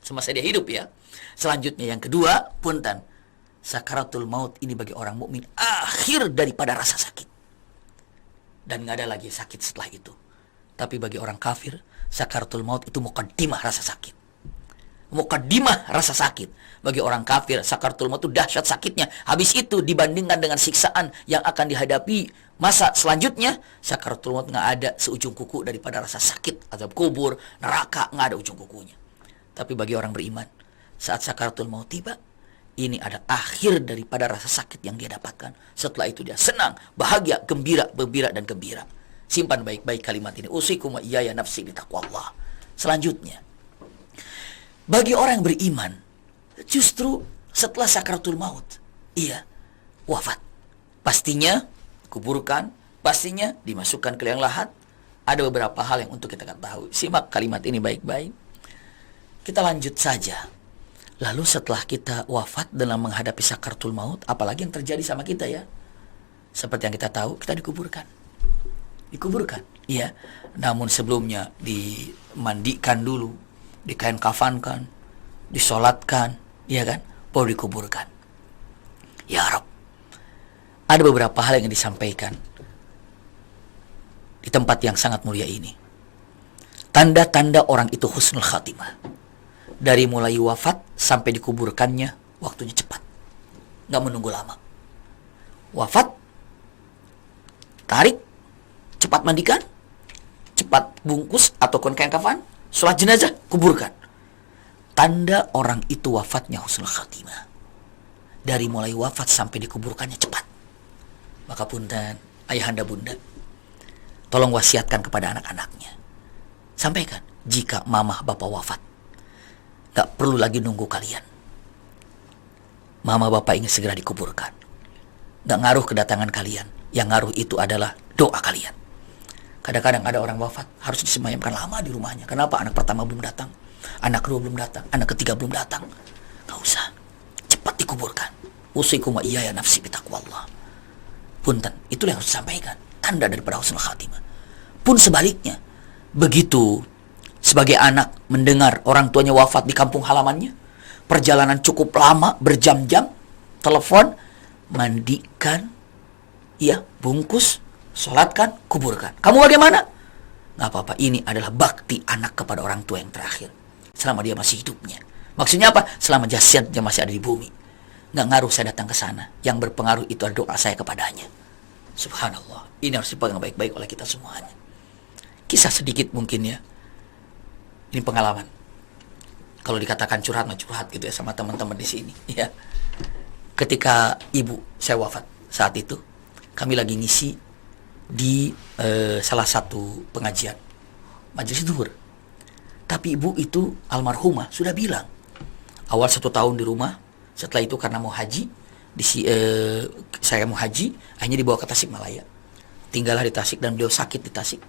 Semasa dia hidup ya. Selanjutnya yang kedua, punten, sakaratul maut ini bagi orang mukmin akhir daripada rasa sakit. Dan nggak ada lagi sakit setelah itu. Tapi bagi orang kafir, sakaratul maut itu muqaddimah rasa sakit. Muqaddimah rasa sakit. Bagi orang kafir, sakaratul maut itu dahsyat sakitnya. Habis itu dibandingkan dengan siksaan yang akan dihadapi masa selanjutnya, sakaratul maut nggak ada seujung kuku daripada rasa sakit, azab kubur, neraka, nggak ada ujung kukunya. Tapi bagi orang beriman, saat sakaratul maut tiba, ini ada akhir daripada rasa sakit yang dia dapatkan. Setelah itu dia senang, bahagia, gembira, dan gembira. Simpan baik-baik kalimat ini. Usikum wa iyaya nafsi bitaqwallah. Selanjutnya, bagi orang yang beriman, justru setelah sakaratul maut, ia wafat. Pastinya kuburkan, pastinya dimasukkan ke liang lahat. Ada beberapa hal yang untuk kita ketahui. Simak kalimat ini baik-baik. Kita lanjut saja. Lalu setelah kita wafat dalam menghadapi sakaratul maut, apalagi yang terjadi sama kita ya? Seperti yang kita tahu, kita dikuburkan. Dikuburkan, iya. Namun sebelumnya dimandikan dulu, dikain kafankan, disolatkan, iya kan? Baru dikuburkan. Ya Rabb, ada beberapa hal yang disampaikan di tempat yang sangat mulia ini. Tanda-tanda orang itu husnul khatimah. Dari mulai wafat sampai dikuburkannya, waktunya cepat. Nggak menunggu lama. Wafat, tarik, cepat mandikan, cepat bungkus atau kain kafan, sholat jenazah, kuburkan. Tanda orang itu wafatnya husnul khatimah. Dari mulai wafat sampai dikuburkannya cepat. Maka punten, ayahanda bunda, tolong wasiatkan kepada anak-anaknya. Sampaikan, jika mamah bapak wafat, gak perlu lagi nunggu kalian. Mama bapak ingin segera dikuburkan. Gak ngaruh kedatangan kalian. Yang ngaruh itu adalah doa kalian. Kadang-kadang ada orang wafat harus disemayamkan lama di rumahnya. Kenapa? Anak pertama belum datang, anak kedua belum datang, anak ketiga belum datang. Gak usah, cepat dikuburkan. Usikum wa iyaya nafsi bitaqwallah. Punten, itulah yang harus disampaikan, tanda daripada husnul khatimah. Pun sebaliknya, begitu sebagai anak mendengar orang tuanya wafat di kampung halamannya, perjalanan cukup lama, berjam-jam, telepon, mandikan, ya, bungkus, sholatkan, kuburkan. Kamu bagaimana? Nggak apa-apa, ini adalah bakti anak kepada orang tua yang terakhir selama dia masih hidupnya. Maksudnya apa? Selama jasadnya masih ada di bumi. Nggak ngaruh saya datang ke sana. Yang berpengaruh itu adalah doa saya kepadanya. Subhanallah. Ini harus dipegang baik-baik oleh kita semuanya. Kisah sedikit mungkin ya. Ini pengalaman. Kalau dikatakan curhat, mah curhat gitu ya sama teman-teman di sini. Ya. Ketika ibu saya wafat saat itu, kami lagi ngisi di salah satu pengajian majelis zuhur. Tapi ibu itu almarhumah sudah bilang, awal 1 tahun di rumah, setelah itu karena mau haji, saya mau haji, akhirnya dibawa ke Tasikmalaya. Tinggallah di Tasik dan beliau sakit di Tasik.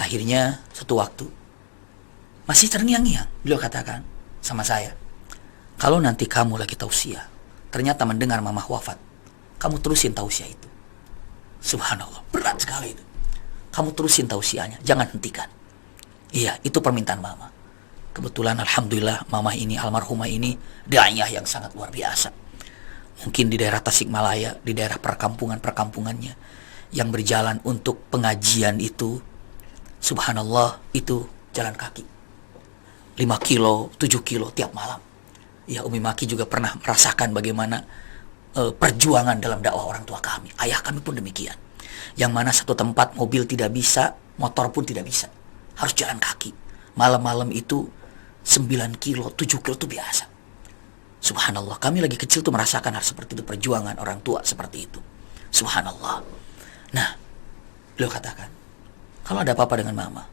Akhirnya satu waktu, masih terngiang-ngiang, beliau katakan sama saya, kalau nanti kamu lagi tausiah, ternyata mendengar mamah wafat, kamu terusin tausiah itu. Subhanallah, berat sekali itu. Kamu terusin tausiahnya, jangan hentikan. Iya, itu permintaan mama. Kebetulan alhamdulillah mama ini, almarhumah ini, daiyah yang sangat luar biasa. Mungkin di daerah Tasikmalaya, di daerah perkampungannya yang berjalan untuk pengajian itu, subhanallah, itu jalan kaki 5 kilo, 7 kilo tiap malam. Ya, Umi Maki juga pernah merasakan bagaimana perjuangan dalam dakwah orang tua kami. Ayah kami pun demikian. Yang mana satu tempat mobil tidak bisa, motor pun tidak bisa. Harus jalan kaki. Malam-malam itu 9 kilo, 7 kilo itu biasa. Subhanallah, kami lagi kecil tuh merasakan hal seperti itu, perjuangan orang tua seperti itu. Subhanallah. Nah, beliau katakan, kalau ada apa-apa dengan mama,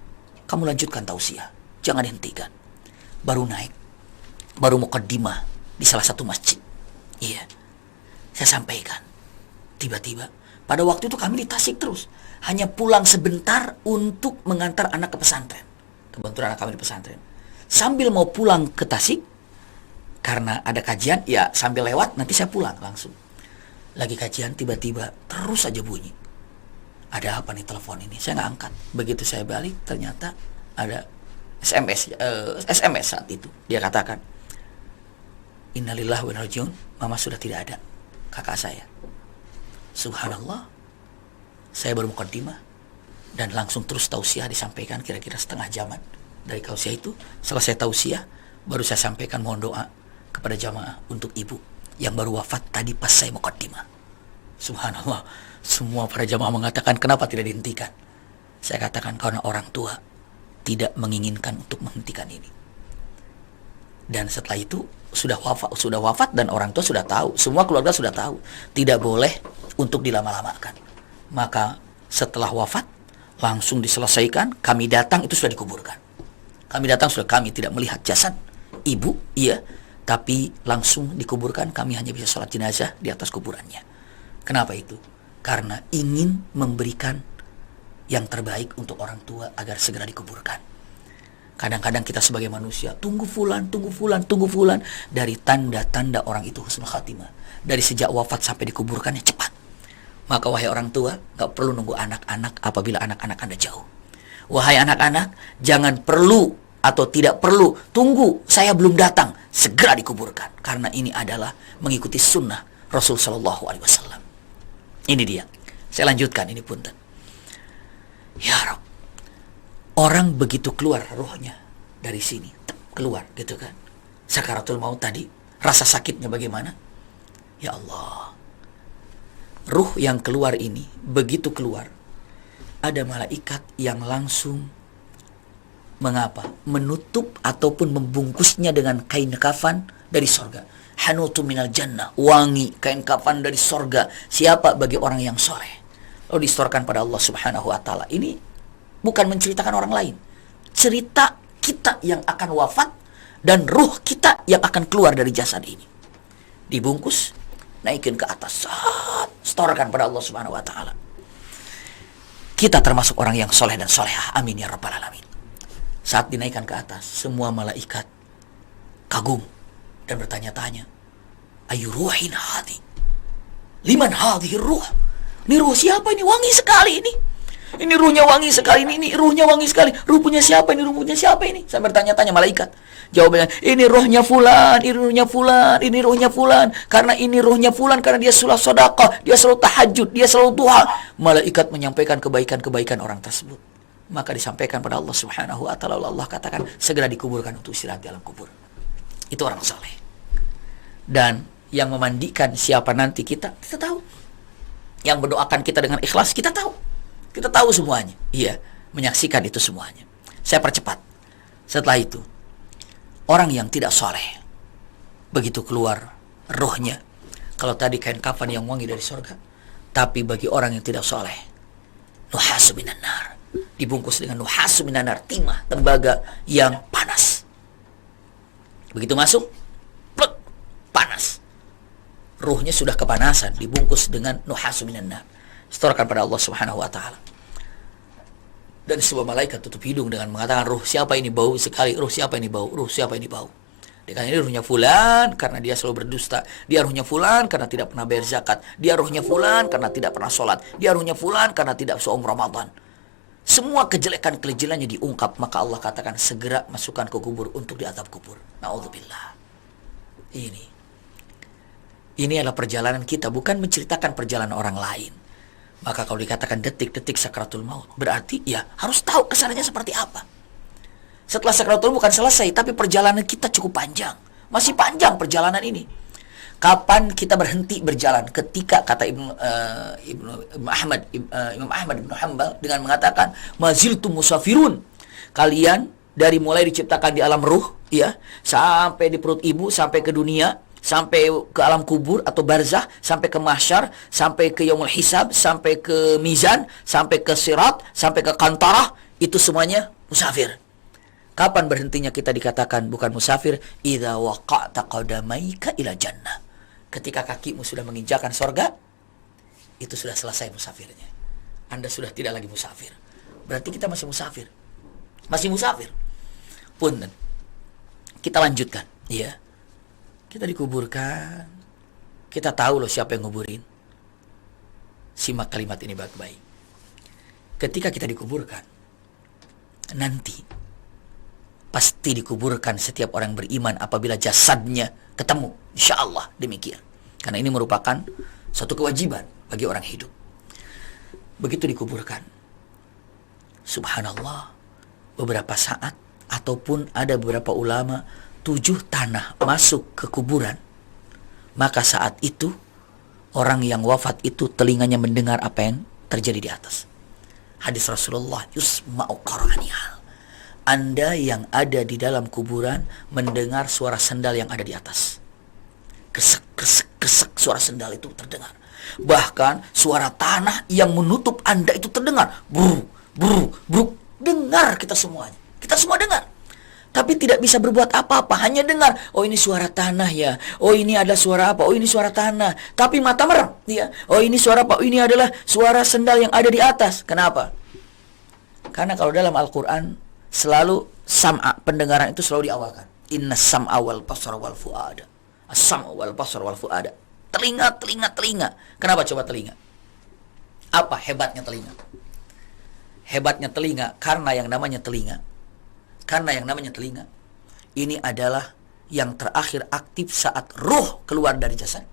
kamu lanjutkan tausiah, jangan dihentikan. Baru naik, baru muqaddimah di salah satu masjid. Iya, saya sampaikan. Tiba-tiba, pada waktu itu kami di Tasik terus. Hanya pulang sebentar untuk mengantar anak ke pesantren. Kebetulan anak kami di pesantren. Sambil mau pulang ke Tasik, karena ada kajian, ya sambil lewat nanti saya pulang langsung. Lagi kajian, tiba-tiba terus aja bunyi. Ada apa nih telepon ini? Saya nggak angkat. Begitu saya balik, ternyata ada SMS saat itu. Dia katakan, Innalillahi wa inna ilaihi raji'un, mama sudah tidak ada, kakak saya. Subhanallah. Saya baru muqaddimah dan langsung terus tausiah disampaikan kira-kira setengah jaman dari tausiah itu. Selesai tausiah, baru saya sampaikan mohon doa kepada jamaah untuk ibu yang baru wafat tadi pas saya muqaddimah. Subhanallah. Semua para jamaah mengatakan, kenapa tidak dihentikan? Saya katakan, karena orang tua tidak menginginkan untuk menghentikan ini. Dan setelah itu sudah wafat dan orang tua sudah tahu, semua keluarga sudah tahu, tidak boleh untuk dilama-lamakan. Maka setelah wafat langsung diselesaikan, kami datang itu sudah dikuburkan. Kami datang sudah, kami tidak melihat jasad ibu, iya, tapi langsung dikuburkan. Kami hanya bisa sholat jenazah di atas kuburannya. Kenapa itu? Karena ingin memberikan yang terbaik untuk orang tua agar segera dikuburkan. Kadang-kadang kita sebagai manusia tunggu fulan dari tanda-tanda orang itu husnul khatimah. Dari sejak wafat sampai dikuburkannya cepat. Maka wahai orang tua, gak perlu nunggu anak-anak apabila anak-anak Anda jauh. Wahai anak-anak, jangan perlu atau tidak perlu tunggu saya belum datang, segera dikuburkan. Karena ini adalah mengikuti sunnah Rasul Sallallahu Alaihi Wasallam. Ini dia. Saya lanjutkan ini punten. Ya Rabb, orang begitu keluar rohnya dari sini, keluar gitu kan. Sakaratul maut tadi, rasa sakitnya bagaimana? Ya Allah. Ruh yang keluar ini, begitu keluar, ada malaikat yang langsung menutup ataupun membungkusnya dengan kain kafan dari sorga. Hanutu minal jannah, wangi kain kafan dari sorga. Siapa? Bagi orang yang soleh. Lalu distorkan pada Allah Subhanahu Wa Taala. Ini bukan menceritakan orang lain, cerita kita yang akan wafat dan ruh kita yang akan keluar dari jasad ini. Dibungkus, naikin ke atas, setorkan pada Allah Subhanahu Wa Taala. Kita termasuk orang yang soleh dan solehah. Amin ya rabbal alamin. Saat dinaikkan ke atas, semua malaikat kagum dan bertanya-tanya, Ayu ruhin hadhi. Liman hadhihi ruh? Ini ruh siapa ini? Wangi sekali ini. Ini ruhnya wangi sekali ini ruhnya wangi sekali. Ruh punya siapa ini? Ruh punya siapa ini? Sampai bertanya-tanya malaikat. Jawabannya, ini ruhnya fulan, ini ruhnya fulan, ini ruhnya fulan. Karena ini ruhnya fulan, karena dia selalu sedekah, dia selalu tahajud, dia selalu duha. Malaikat menyampaikan kebaikan-kebaikan orang tersebut. Maka disampaikan pada Allah Subhanahu wa taala. Allah katakan, segera dikuburkan untuk istirahat di alam kubur. Itu orang saleh. Dan yang memandikan siapa nanti kita tahu. Yang mendoakan kita dengan ikhlas, kita tahu. Kita tahu semuanya. Iya, menyaksikan itu semuanya. Saya percepat. Setelah itu, orang yang tidak soleh, begitu keluar rohnya, kalau tadi kain kafan yang wangi dari surga, tapi bagi orang yang tidak soleh, nuhasu minan nar, dibungkus dengan nuhasu minan nar, timah, tembaga yang panas. Begitu masuk, plek, panas. Ruhnya sudah kepanasan, dibungkus dengan nuhasu minan nar. Setorkan pada Allah Subhanahu wa taala. Dan sebuah malaikat tutup hidung dengan mengatakan, ruh siapa ini bau sekali, ruh siapa ini bau, ruh siapa ini bau. Dia kata, ini ruhnya fulan karena dia selalu berdusta. Dia ruhnya fulan karena tidak pernah bayar zakat. Dia ruhnya fulan karena tidak pernah sholat. Dia ruhnya fulan karena tidak saum Ramadan. Semua kejelekan-kejelekannya diungkap. Maka Allah katakan, segera masukkan ke kubur untuk diazab kubur. Na'udzubillah. Ini adalah perjalanan kita, bukan menceritakan perjalanan orang lain. Maka kalau dikatakan detik-detik sakratul maut, berarti ya harus tahu kesananya seperti apa. Setelah sakratul maut bukan selesai, tapi perjalanan kita cukup panjang. Masih panjang perjalanan ini. Kapan kita berhenti berjalan? Ketika kata Imam Ahmad bin Hanbal dengan mengatakan, maziltum musafirun. Kalian dari mulai diciptakan di alam ruh, ya, sampai di perut ibu, sampai ke dunia, sampai ke alam kubur atau barzah, sampai ke mahsyar, sampai ke yaumul hisab, sampai ke mizan, sampai ke sirat, sampai ke kantarah, itu semuanya musafir. Kapan berhentinya kita dikatakan bukan musafir? Idza waqa'ta qadamaika ila jannah. Ketika kakimu sudah menginjakan sorga, itu sudah selesai musafirnya. Anda sudah tidak lagi musafir. Berarti kita masih musafir. Masih musafir. Punten. Kita lanjutkan, ya. Kita dikuburkan. Kita tahu loh siapa yang nguburin. Simak kalimat ini baik-baik. Ketika kita dikuburkan, nanti pasti dikuburkan setiap orang beriman apabila jasadnya ketemu. Insya Allah demikian. Karena ini merupakan suatu kewajiban bagi orang hidup. Begitu dikuburkan, subhanallah, beberapa saat ataupun ada beberapa ulama 7 tanah masuk ke kuburan, maka saat itu orang yang wafat itu telinganya mendengar apa yang terjadi di atas. Hadis Rasulullah, yusma'u qara'anihal. Anda yang ada di dalam kuburan mendengar suara sendal yang ada di atas. Kresek, kresek, kresek, suara sendal itu terdengar. Bahkan suara tanah yang menutup Anda itu terdengar. Bruk, bruk, bruk. Dengar kita semuanya. Kita semua dengar. Tapi tidak bisa berbuat apa-apa, hanya dengar, oh ini suara tanah ya, oh ini ada suara apa, oh ini suara tanah. Tapi mata merem, ya, oh ini suara apa, oh ini adalah suara sendal yang ada di atas. Kenapa? Karena kalau dalam Al-Quran selalu sam'a, pendengaran itu selalu diawalkan. Inna sam'a wal basar wal fu'ada. As-sam'a wal basar wal fu'ada. Telinga, telinga, telinga. Kenapa coba telinga? Apa hebatnya telinga? Hebatnya telinga karena yang namanya telinga. Karena yang namanya telinga, ini adalah yang terakhir aktif saat ruh keluar dari jasad.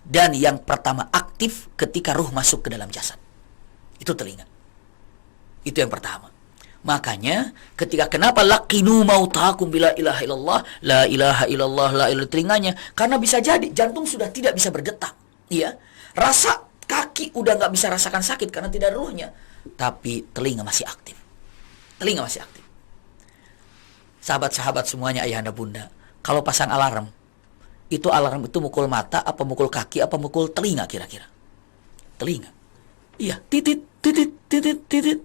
Dan yang pertama aktif ketika ruh masuk ke dalam jasad. Itu telinga. Itu yang pertama. Makanya ketika kenapa laqinu mautakum bila ilaha illallah, la ilaha illallah, la ilaha telinganya. Karena bisa jadi jantung sudah tidak bisa berdetak. Ya, rasa kaki udah nggak bisa rasakan sakit karena tidak ada ruhnya. Tapi telinga masih aktif. Telinga masih aktif. Sahabat-sahabat semuanya, ayahanda bunda, kalau pasang alarm itu mukul mata, apa mukul kaki, apa mukul telinga kira-kira? Telinga. Iya, titit, titit, titit, titit.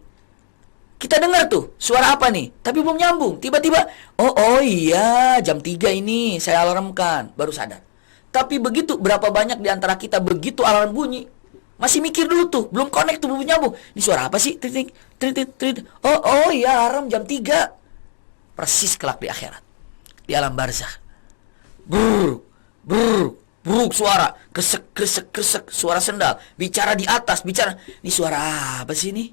Kita dengar tuh, suara apa nih? Tapi belum nyambung. Tiba-tiba, oh iya, jam 3 ini saya alarmkan, baru sadar. Tapi begitu, berapa banyak di antara kita begitu alarm bunyi, masih mikir dulu tuh, belum connect tuh, belum nyambung. Ini suara apa sih? Titit, titit, titit. Oh iya, alarm jam 3. Persis kelak di akhirat, di alam barzakh. Brr, brr, Bruk suara, kresek, kresek, kresek, suara sendal. Bicara di atas, bicara. Ini suara apa sih ini?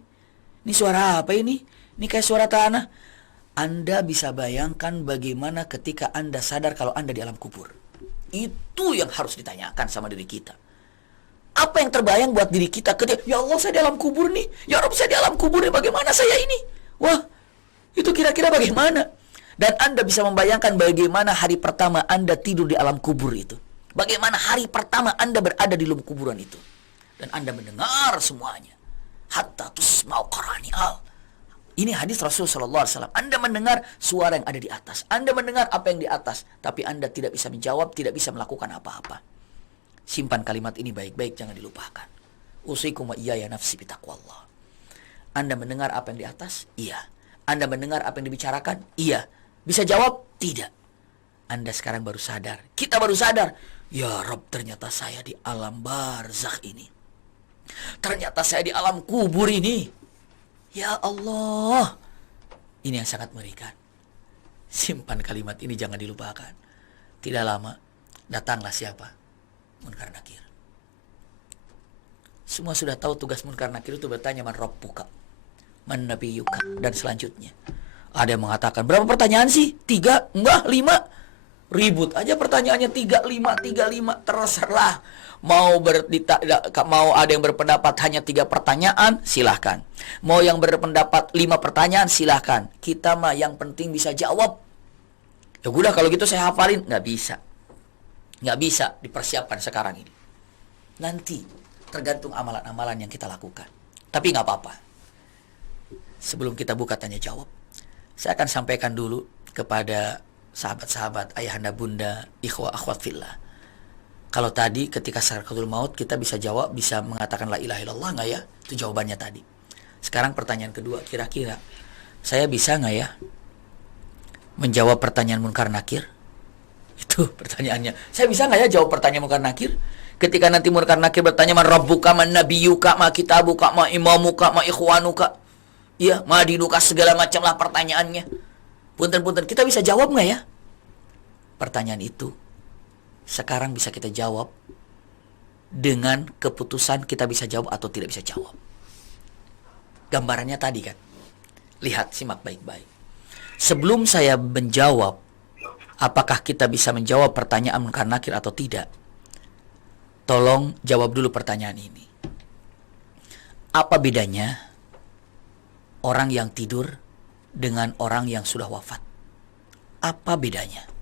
Ini suara apa ini? Ini kayak suara tanah. Anda bisa bayangkan bagaimana ketika Anda sadar kalau Anda di alam kubur. Itu yang harus ditanyakan sama diri kita. Apa yang terbayang buat diri kita ketika, ya Allah saya di alam kubur nih. Ya Rabb saya di alam kubur nih, bagaimana saya ini? Wah, itu kira-kira bagaimana? Dan Anda bisa membayangkan bagaimana hari pertama Anda tidur di alam kubur itu. Bagaimana hari pertama Anda berada di lubuk kuburan itu. Dan Anda mendengar semuanya. Hatta tusma'u qarani'al. Ini hadis Rasulullah SAW. Anda mendengar suara yang ada di atas. Anda mendengar apa yang di atas. Tapi Anda tidak bisa menjawab, tidak bisa melakukan apa-apa. Simpan kalimat ini baik-baik, jangan dilupakan. Usikum wa iyaya nafsi bitaqwallah. Anda mendengar apa yang di atas? Iya. Anda mendengar apa yang dibicarakan? Iya. Bisa jawab? Tidak. Anda sekarang baru sadar. Kita baru sadar. Ya Rabb, ternyata saya di alam barzakh ini. Ternyata saya di alam kubur ini. Ya Allah. Ini yang sangat mengerikan. Simpan kalimat ini, jangan dilupakan. Tidak lama, datanglah siapa? Munkar Nakir. Semua sudah tahu tugas Munkar Nakir itu bertanya, man rabbuka, man nabiyuka, dan selanjutnya. Ada yang mengatakan, berapa pertanyaan sih? 3? Enggak, 5. Ribut aja pertanyaannya 3, 5, terserah. Mau ada yang berpendapat hanya 3 pertanyaan, silahkan. Mau yang berpendapat 5 pertanyaan, silahkan. Kita mah yang penting bisa jawab. Ya udah kalau gitu saya hafalin. Nggak bisa. Nggak bisa dipersiapkan sekarang ini. Nanti tergantung amalan-amalan yang kita lakukan. Tapi nggak apa-apa. Sebelum kita buka tanya jawab, saya akan sampaikan dulu kepada sahabat-sahabat, ayahanda bunda, ikhwah akhwat fillah. Kalau tadi ketika sakaratul maut kita bisa jawab, bisa mengatakan la ilaha illallah nggak ya? Itu jawabannya tadi. Sekarang pertanyaan kedua, kira-kira saya bisa nggak ya menjawab pertanyaan Munkar Nakir? Itu pertanyaannya. Saya bisa nggak ya jawab pertanyaan Munkar Nakir? Ketika nanti Munkar Nakir bertanya, man rabbuka, man nabiyuka, ma kitabuka, ma imamuka, ma ikhwanuka, iya, ma dinuka, segala macam lah pertanyaannya. Punten-punten, kita bisa jawab nggak ya? Pertanyaan itu sekarang bisa kita jawab dengan keputusan kita bisa jawab atau tidak bisa jawab. Gambarannya tadi kan. Lihat, simak baik-baik. Sebelum saya menjawab apakah kita bisa menjawab pertanyaan Munkar Nakir atau tidak, tolong jawab dulu pertanyaan ini. Apa bedanya orang yang tidur dengan orang yang sudah wafat? Apa bedanya?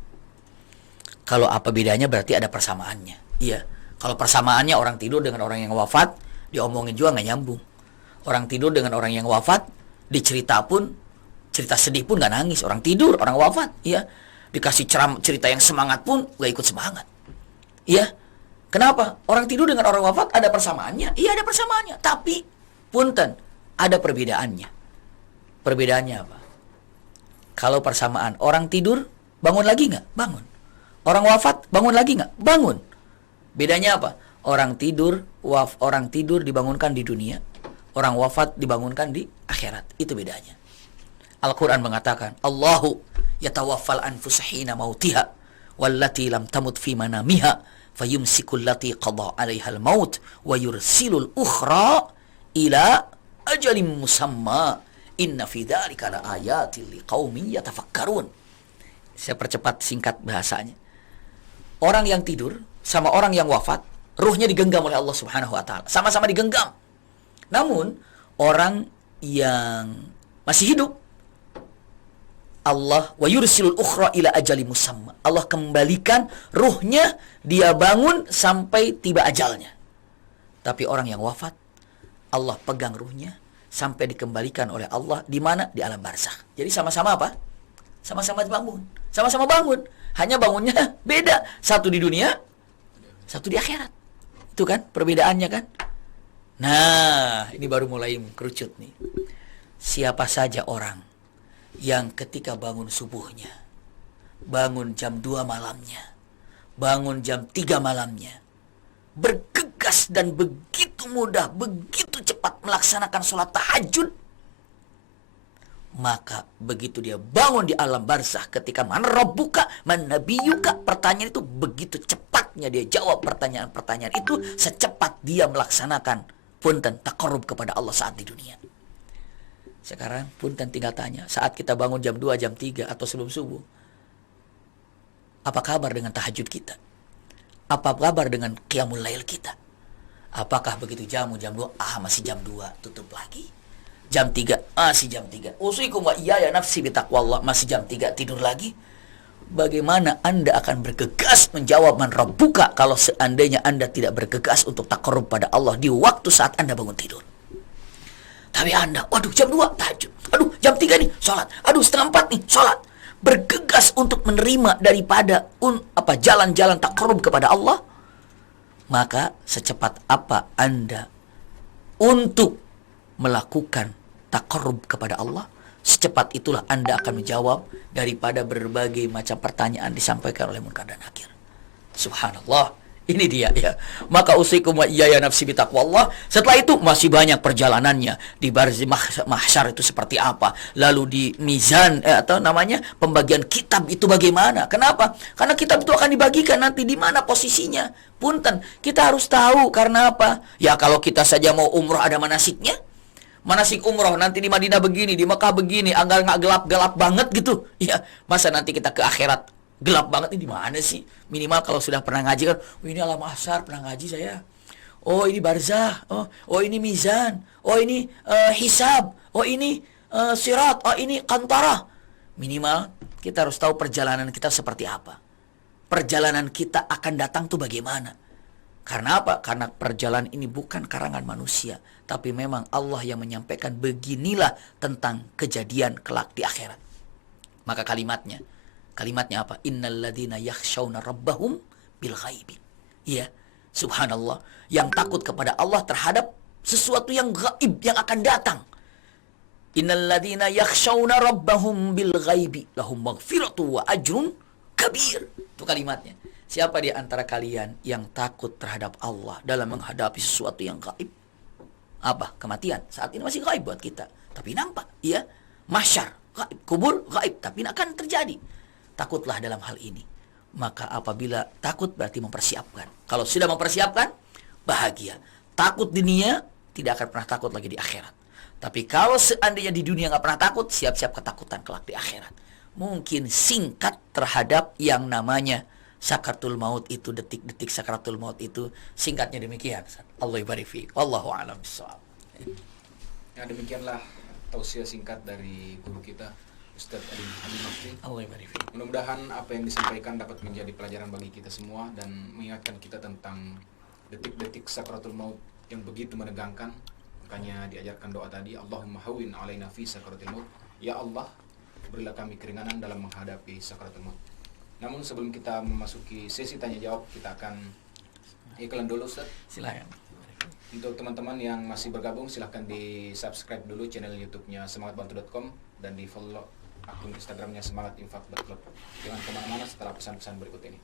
Kalau apa bedanya berarti ada persamaannya. Iya. Kalau persamaannya orang tidur dengan orang yang wafat, diomongin juga nggak nyambung. Orang tidur dengan orang yang wafat, dicerita pun, cerita sedih pun nggak nangis. Orang tidur, orang wafat. Iya. Dikasih cerita yang semangat pun nggak ikut semangat. Iya. Kenapa? Orang tidur dengan orang wafat ada persamaannya. Iya, ada persamaannya. Tapi, punten, ada perbedaannya. Perbedaannya apa? Kalau persamaan, orang tidur, bangun lagi nggak? Bangun. Orang wafat, bangun lagi nggak? Bangun. Bedanya apa? Orang tidur dibangunkan di dunia. Orang wafat dibangunkan di akhirat. Itu bedanya. Al-Quran mengatakan, Allahu yatawaffal anfusa hina mautiha, wallati lam tamut fi manamiha, fayumsikul lati qada alaihal maut, wa yursilul ukhra ila ajalim musamma. Inna fi dzalika la ayatil liqaumin yatafakkarun. Saya percepat singkat bahasanya. Orang yang tidur sama orang yang wafat, ruhnya digenggam oleh Allah Subhanahu wa taala. Sama-sama digenggam. Namun orang yang masih hidup, Allah wa yursilul ukhra ila ajali musamma. Allah kembalikan ruhnya, dia bangun sampai tiba ajalnya. Tapi orang yang wafat, Allah pegang ruhnya sampai dikembalikan oleh Allah di mana? Di alam barzakh. Jadi sama-sama apa? Sama-sama bangun. Sama-sama bangun. Hanya bangunnya beda. Satu di dunia, satu di akhirat. Itu kan perbedaannya kan? Nah, ini baru mulai kerucut nih. Siapa saja orang yang ketika bangun subuhnya, bangun jam 2 malamnya, bangun jam 3 malamnya, bergegas dan begitu mudah, begitu cepat melaksanakan sholat tahajud, Maka begitu dia bangun di alam barzakh, ketika man rabbuka, man nabiyuka, pertanyaan itu begitu cepatnya dia jawab pertanyaan-pertanyaan itu, secepat dia melaksanakan punten taqarrub kepada Allah saat di dunia. Sekarang punten tinggal tanya, saat kita bangun jam 2, jam 3 atau sebelum subuh, apa kabar dengan tahajud kita? Apa kabar dengan qiyamul lail kita? Apakah begitu jam 2, masih jam 2, tutup lagi. Jam 3, masih jam 3. Usikum wa iyaya nafsi bitaqwallah, masih jam 3, tidur lagi. Bagaimana Anda akan bergegas menjawab man rabbuka kalau seandainya Anda tidak bergegas untuk taqarrub pada Allah di waktu saat Anda bangun tidur? Tapi Anda, waduh jam 2 tahajud, aduh jam 3 nih sholat, aduh setengah 4 nih sholat. Bergegas untuk menerima daripada jalan-jalan taqarrub kepada Allah. Maka secepat apa Anda untuk melakukan taqarrub kepada Allah, secepat itulah Anda akan menjawab daripada berbagai macam pertanyaan disampaikan oleh munkar dan nakir. Subhanallah, ini dia ya. Maka usikum wa iyaya nafsi bitaqwallah. Setelah itu masih banyak perjalanannya. Di barzakh mahsyar itu seperti apa? Lalu di mizan pembagian kitab itu bagaimana? Kenapa? Karena kitab itu akan dibagikan nanti di mana posisinya. Punten, kita harus tahu karena apa? Ya kalau kita saja mau umroh ada manasiknya. Manasik umroh nanti di Madinah begini, di Mekah begini, agar nggak gelap-gelap banget gitu. Ya, masa nanti kita ke akhirat gelap banget ini di mana sih? Minimal kalau sudah pernah ngaji kan, oh ini alam mahsyar pernah ngaji saya. Oh ini barzakh, oh ini mizan, oh ini hisab, oh ini sirat, oh ini qantarah. Minimal kita harus tahu perjalanan kita seperti apa. Perjalanan kita akan datang tuh bagaimana? Karena apa? Karena perjalanan ini bukan karangan manusia, tapi memang Allah yang menyampaikan beginilah tentang kejadian kelak di akhirat. Maka kalimatnya apa? Innal ladzina yakhshawna rabbahum bil ghaibi. Iya, subhanallah, yang takut kepada Allah terhadap sesuatu yang gaib yang akan datang. Innal ladzina yakhshawna rabbahum bil ghaibi lahum maghfiratu wa ajrun kabir. Itu kalimatnya. Siapa di antara kalian yang takut terhadap Allah dalam menghadapi sesuatu yang gaib? Apa? Kematian. Saat ini masih gaib buat kita. Tapi nampak, ya. Mahsyar, gaib. Kubur, gaib. Tapi akan terjadi. Takutlah dalam hal ini. Maka apabila takut berarti mempersiapkan. Kalau sudah mempersiapkan, bahagia. Takut di dunia, tidak akan pernah takut lagi di akhirat. Tapi kalau seandainya di dunia nggak pernah takut, siap-siap ketakutan kelak di akhirat. Mungkin singkat terhadap yang namanya sakaratul maut itu, detik-detik sakaratul maut itu, singkatnya demikian. Allah barik fiik. Wallahu a'lam bishawab. Ya, demikianlah tausiah singkat dari guru kita Ustaz Adi Hamid Mufti. Allah barik fiik. Mudah-mudahan apa yang disampaikan dapat menjadi pelajaran bagi kita semua dan mengingatkan kita tentang detik-detik sakaratul maut yang begitu menegangkan. Makanya diajarkan doa tadi, Allahumma hawwin 'alaina fi sakaratul maut. Ya Allah, berilah kami keringanan dalam menghadapi sakaratul maut. Namun sebelum kita memasuki sesi tanya jawab, kita akan iklan dulu, Ustaz. Silakan. Untuk teman-teman yang masih bergabung, silahkan di subscribe dulu channel YouTube-nya semangatbantu.com dan di follow akun Instagram-nya semangatinfak.club. Jangan kemana-mana setelah pesan-pesan berikut ini.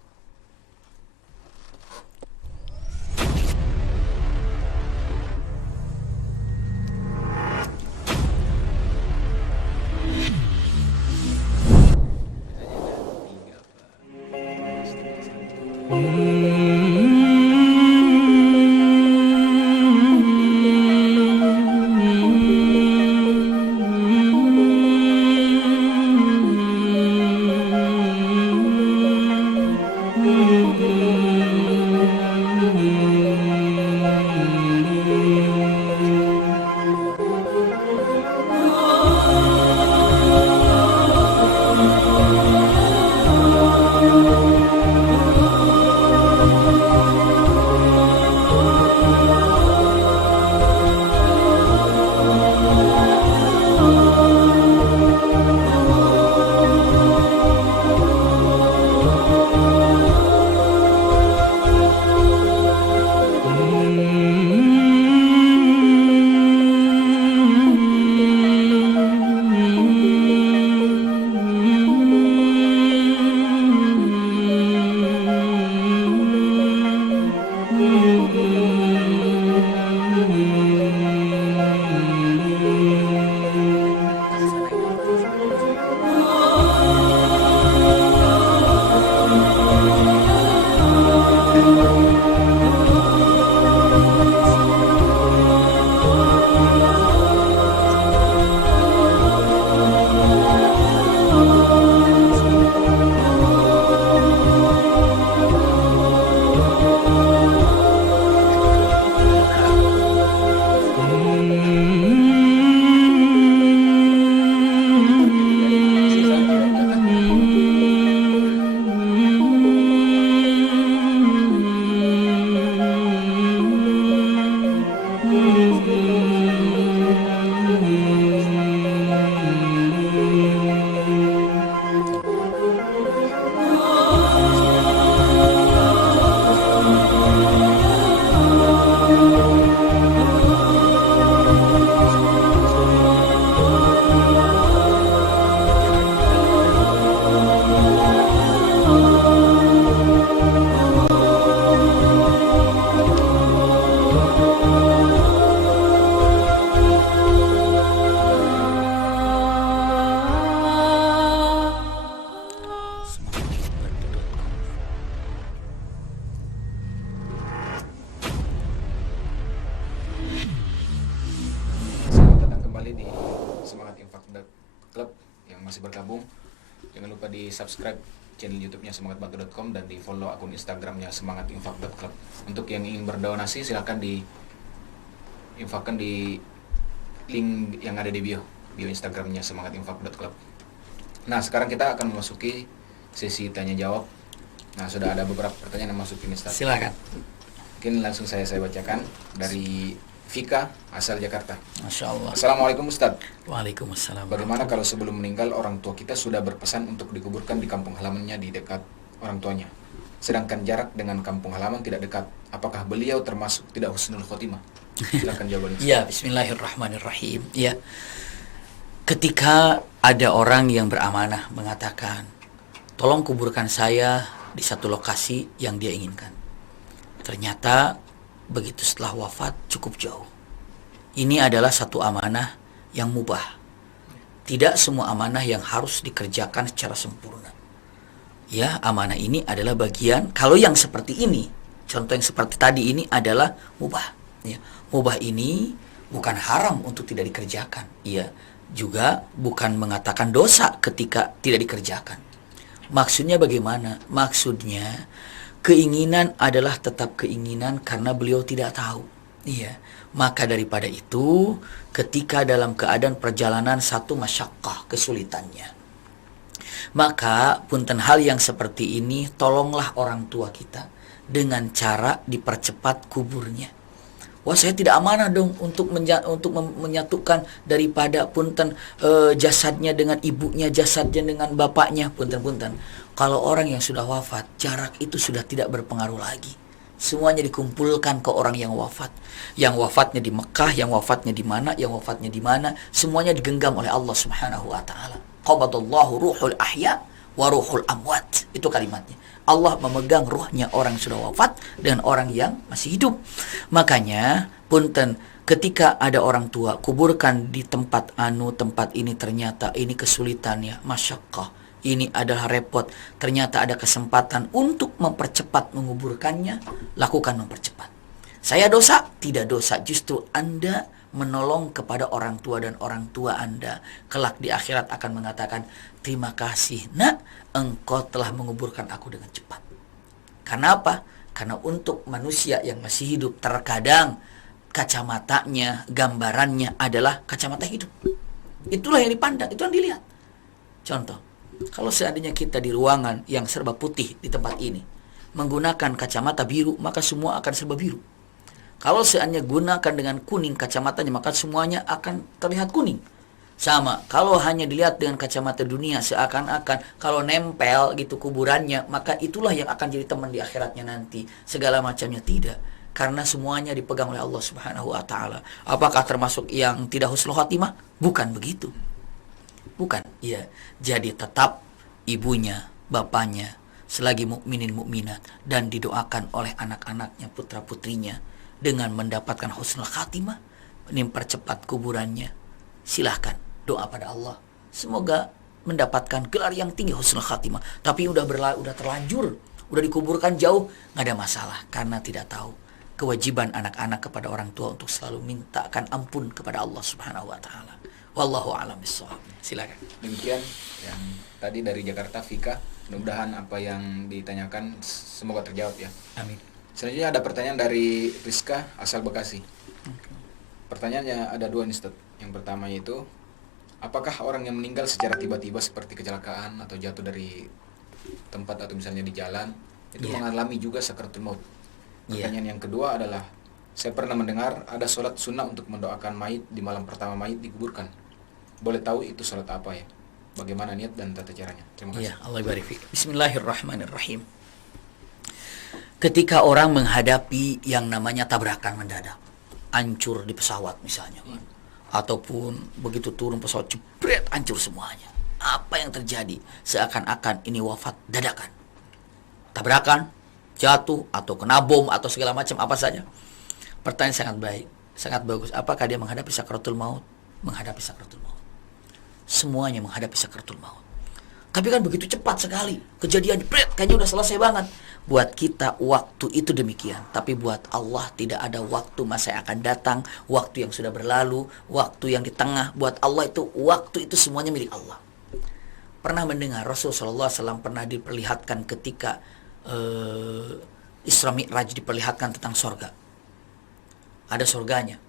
masih bergabung, jangan lupa di subscribe channel YouTube-nya semangatbantu.com dan di follow akun Instagram-nya semangatinfak.club. Untuk yang ingin berdonasi silakan infakkan di link yang ada di bio Instagram-nya semangatinfak.club. Nah, sekarang kita akan memasuki sesi tanya jawab. Nah, sudah ada beberapa pertanyaan yang masuk ini, Ustaz. Silakan. Mungkin langsung saya bacakan dari Vika asal Jakarta. Masya Allah. Assalamualaikum Ustaz. Waalaikumsalam. Bagaimana kalau sebelum meninggal orang tua kita sudah berpesan untuk dikuburkan di kampung halamannya di dekat orang tuanya, sedangkan jarak dengan kampung halaman tidak dekat? Apakah beliau termasuk tidak husnul khotimah? Silakan jawabannya. Ya, bismillahirrahmanirrahim. Ya. Ketika ada orang yang beramanah mengatakan, tolong kuburkan saya di satu lokasi yang dia inginkan. Ternyata begitu setelah wafat cukup jauh. Ini adalah satu amanah yang mubah. Tidak semua amanah yang harus dikerjakan secara sempurna. Ya, amanah ini adalah bagian. Kalau yang seperti ini, contoh yang seperti tadi ini adalah mubah. Ya, mubah ini bukan haram untuk tidak dikerjakan. Ya, juga bukan mengatakan dosa ketika tidak dikerjakan. Maksudnya bagaimana? Maksudnya keinginan adalah tetap keinginan karena beliau tidak tahu. Iya. Maka daripada itu, ketika dalam keadaan perjalanan satu masyakkah, kesulitannya, maka punten hal yang seperti ini, tolonglah orang tua kita dengan cara dipercepat kuburnya. Wah, saya tidak amanah dong untuk menyatukan daripada punten jasadnya dengan ibunya, jasadnya dengan bapaknya. Punten. Kalau orang yang sudah wafat, jarak itu sudah tidak berpengaruh lagi. Semuanya dikumpulkan ke orang yang wafat. Yang wafatnya di Mekah, yang wafatnya di mana, yang wafatnya di mana, semuanya digenggam oleh Allah Subhanahu wa taala. Qabadallahu ruhul ahya wa ruhul amwat. Itu kalimatnya. Allah memegang ruhnya orang yang sudah wafat dengan orang yang masih hidup. Makanya, punten, ketika ada orang tua kuburkan di tempat ini, ternyata ini kesulitannya, masyakkah, ini adalah repot, ternyata ada kesempatan untuk mempercepat menguburkannya, lakukan mempercepat. Saya dosa? Tidak dosa, justru Anda menolong kepada orang tua, dan orang tua Anda kelak di akhirat akan mengatakan, terima kasih nak, engkau telah menguburkan aku dengan cepat. Karena apa? Karena untuk manusia yang masih hidup, terkadang kacamatanya, gambarannya adalah kacamata hidup. Itulah yang dipandang, itu yang dilihat. Contoh, kalau seandainya kita di ruangan yang serba putih di tempat ini, menggunakan kacamata biru, maka semua akan serba biru. Kalau seandainya gunakan dengan kuning kacamatanya, maka semuanya akan terlihat kuning. Sama, kalau hanya dilihat dengan kacamata dunia, seakan-akan kalau nempel gitu kuburannya, maka itulah yang akan jadi teman di akhiratnya nanti. Segala macamnya tidak. Karena semuanya dipegang oleh Allah Subhanahu wa taala. Apakah termasuk yang tidak husnul khatimah? Bukan begitu. Bukan. Ya. Jadi tetap ibunya, bapaknya, selagi mukminin mukminat, dan didoakan oleh anak-anaknya, putra-putrinya dengan mendapatkan husnul khatimah, mempercepat kuburannya. Silahkan doa pada Allah, semoga mendapatkan gelar yang tinggi husnul khatimah. Tapi udah terlanjur, udah dikuburkan jauh, nggak ada masalah, karena tidak tahu kewajiban anak-anak kepada orang tua untuk selalu mintakan ampun kepada Allah Subhanahu wa taala. Wallahu a'lam bishawab. Silakan. Demikian yang tadi dari Jakarta, Vika. Mudah-mudahan apa yang ditanyakan semoga terjawab ya. Amin. Selanjutnya ada pertanyaan dari Rizka asal Bekasi. Pertanyaannya ada dua nih, Ustaz. Yang pertama yaitu, apakah orang yang meninggal secara tiba-tiba seperti kecelakaan atau jatuh dari tempat atau misalnya di jalan itu mengalami juga sakaratul maut? Pertanyaan yang kedua adalah, saya pernah mendengar ada sholat sunnah untuk mendoakan mayit di malam pertama mayit dikuburkan. Boleh tahu itu sholat apa ya? Bagaimana niat dan tata caranya? Terima kasih. Ya, Allah barik fiik. Bismillahirrahmanirrahim. Ketika orang menghadapi yang namanya tabrakan mendadak, hancur di pesawat misalnya, kan? Ataupun begitu turun pesawat jebret, hancur semuanya. Apa yang terjadi? Seakan-akan ini wafat dadakan. Tabrakan, jatuh, atau kena bom, atau segala macam apa saja. Pertanyaan sangat baik, sangat bagus. Apakah dia menghadapi sakaratul maut? Menghadapi sakaratul maut. Semuanya menghadapi sakaratul maut. Tapi kan begitu cepat sekali kejadian, kayaknya udah selesai banget. Buat kita waktu itu demikian, tapi buat Allah tidak ada waktu masa yang akan datang, waktu yang sudah berlalu, waktu yang di tengah. Buat Allah itu waktu itu semuanya milik Allah. pernah mendengar Rasulullah SAW pernah diperlihatkan ketika Isra Mi'raj, diperlihatkan tentang sorga. Ada sorganya,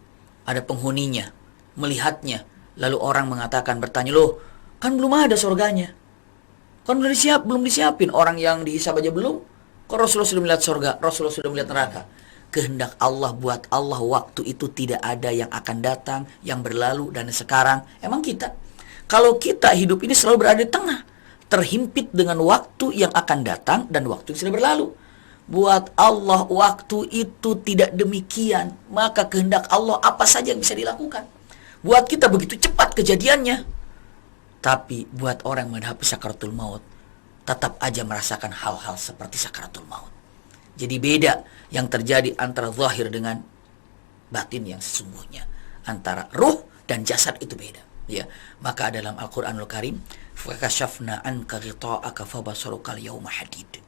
ada penghuninya, melihatnya. Lalu orang mengatakan, bertanya, loh kan belum ada sorganya, kan belum disiapin, orang yang dihisab aja belum, kok Rasulullah sudah melihat sorga, Rasulullah sudah melihat neraka. Kehendak Allah, buat Allah waktu itu tidak ada yang akan datang, yang berlalu dan sekarang. Emang kita, kalau kita hidup ini selalu berada di tengah, terhimpit dengan waktu yang akan datang dan waktu yang sudah berlalu. Buat Allah waktu itu tidak demikian, maka kehendak Allah apa saja yang bisa dilakukan. Buat kita begitu cepat kejadiannya. Tapi buat orang yang menghadapi sakaratul maut, tetap aja merasakan hal-hal seperti sakaratul maut. Jadi beda yang terjadi antara zahir dengan batin yang sesungguhnya. Antara ruh dan jasad itu beda. Ya, maka dalam Al-Qur'anul Karim, fakashafna anka ghita'aka fabasarukal yawma hadid.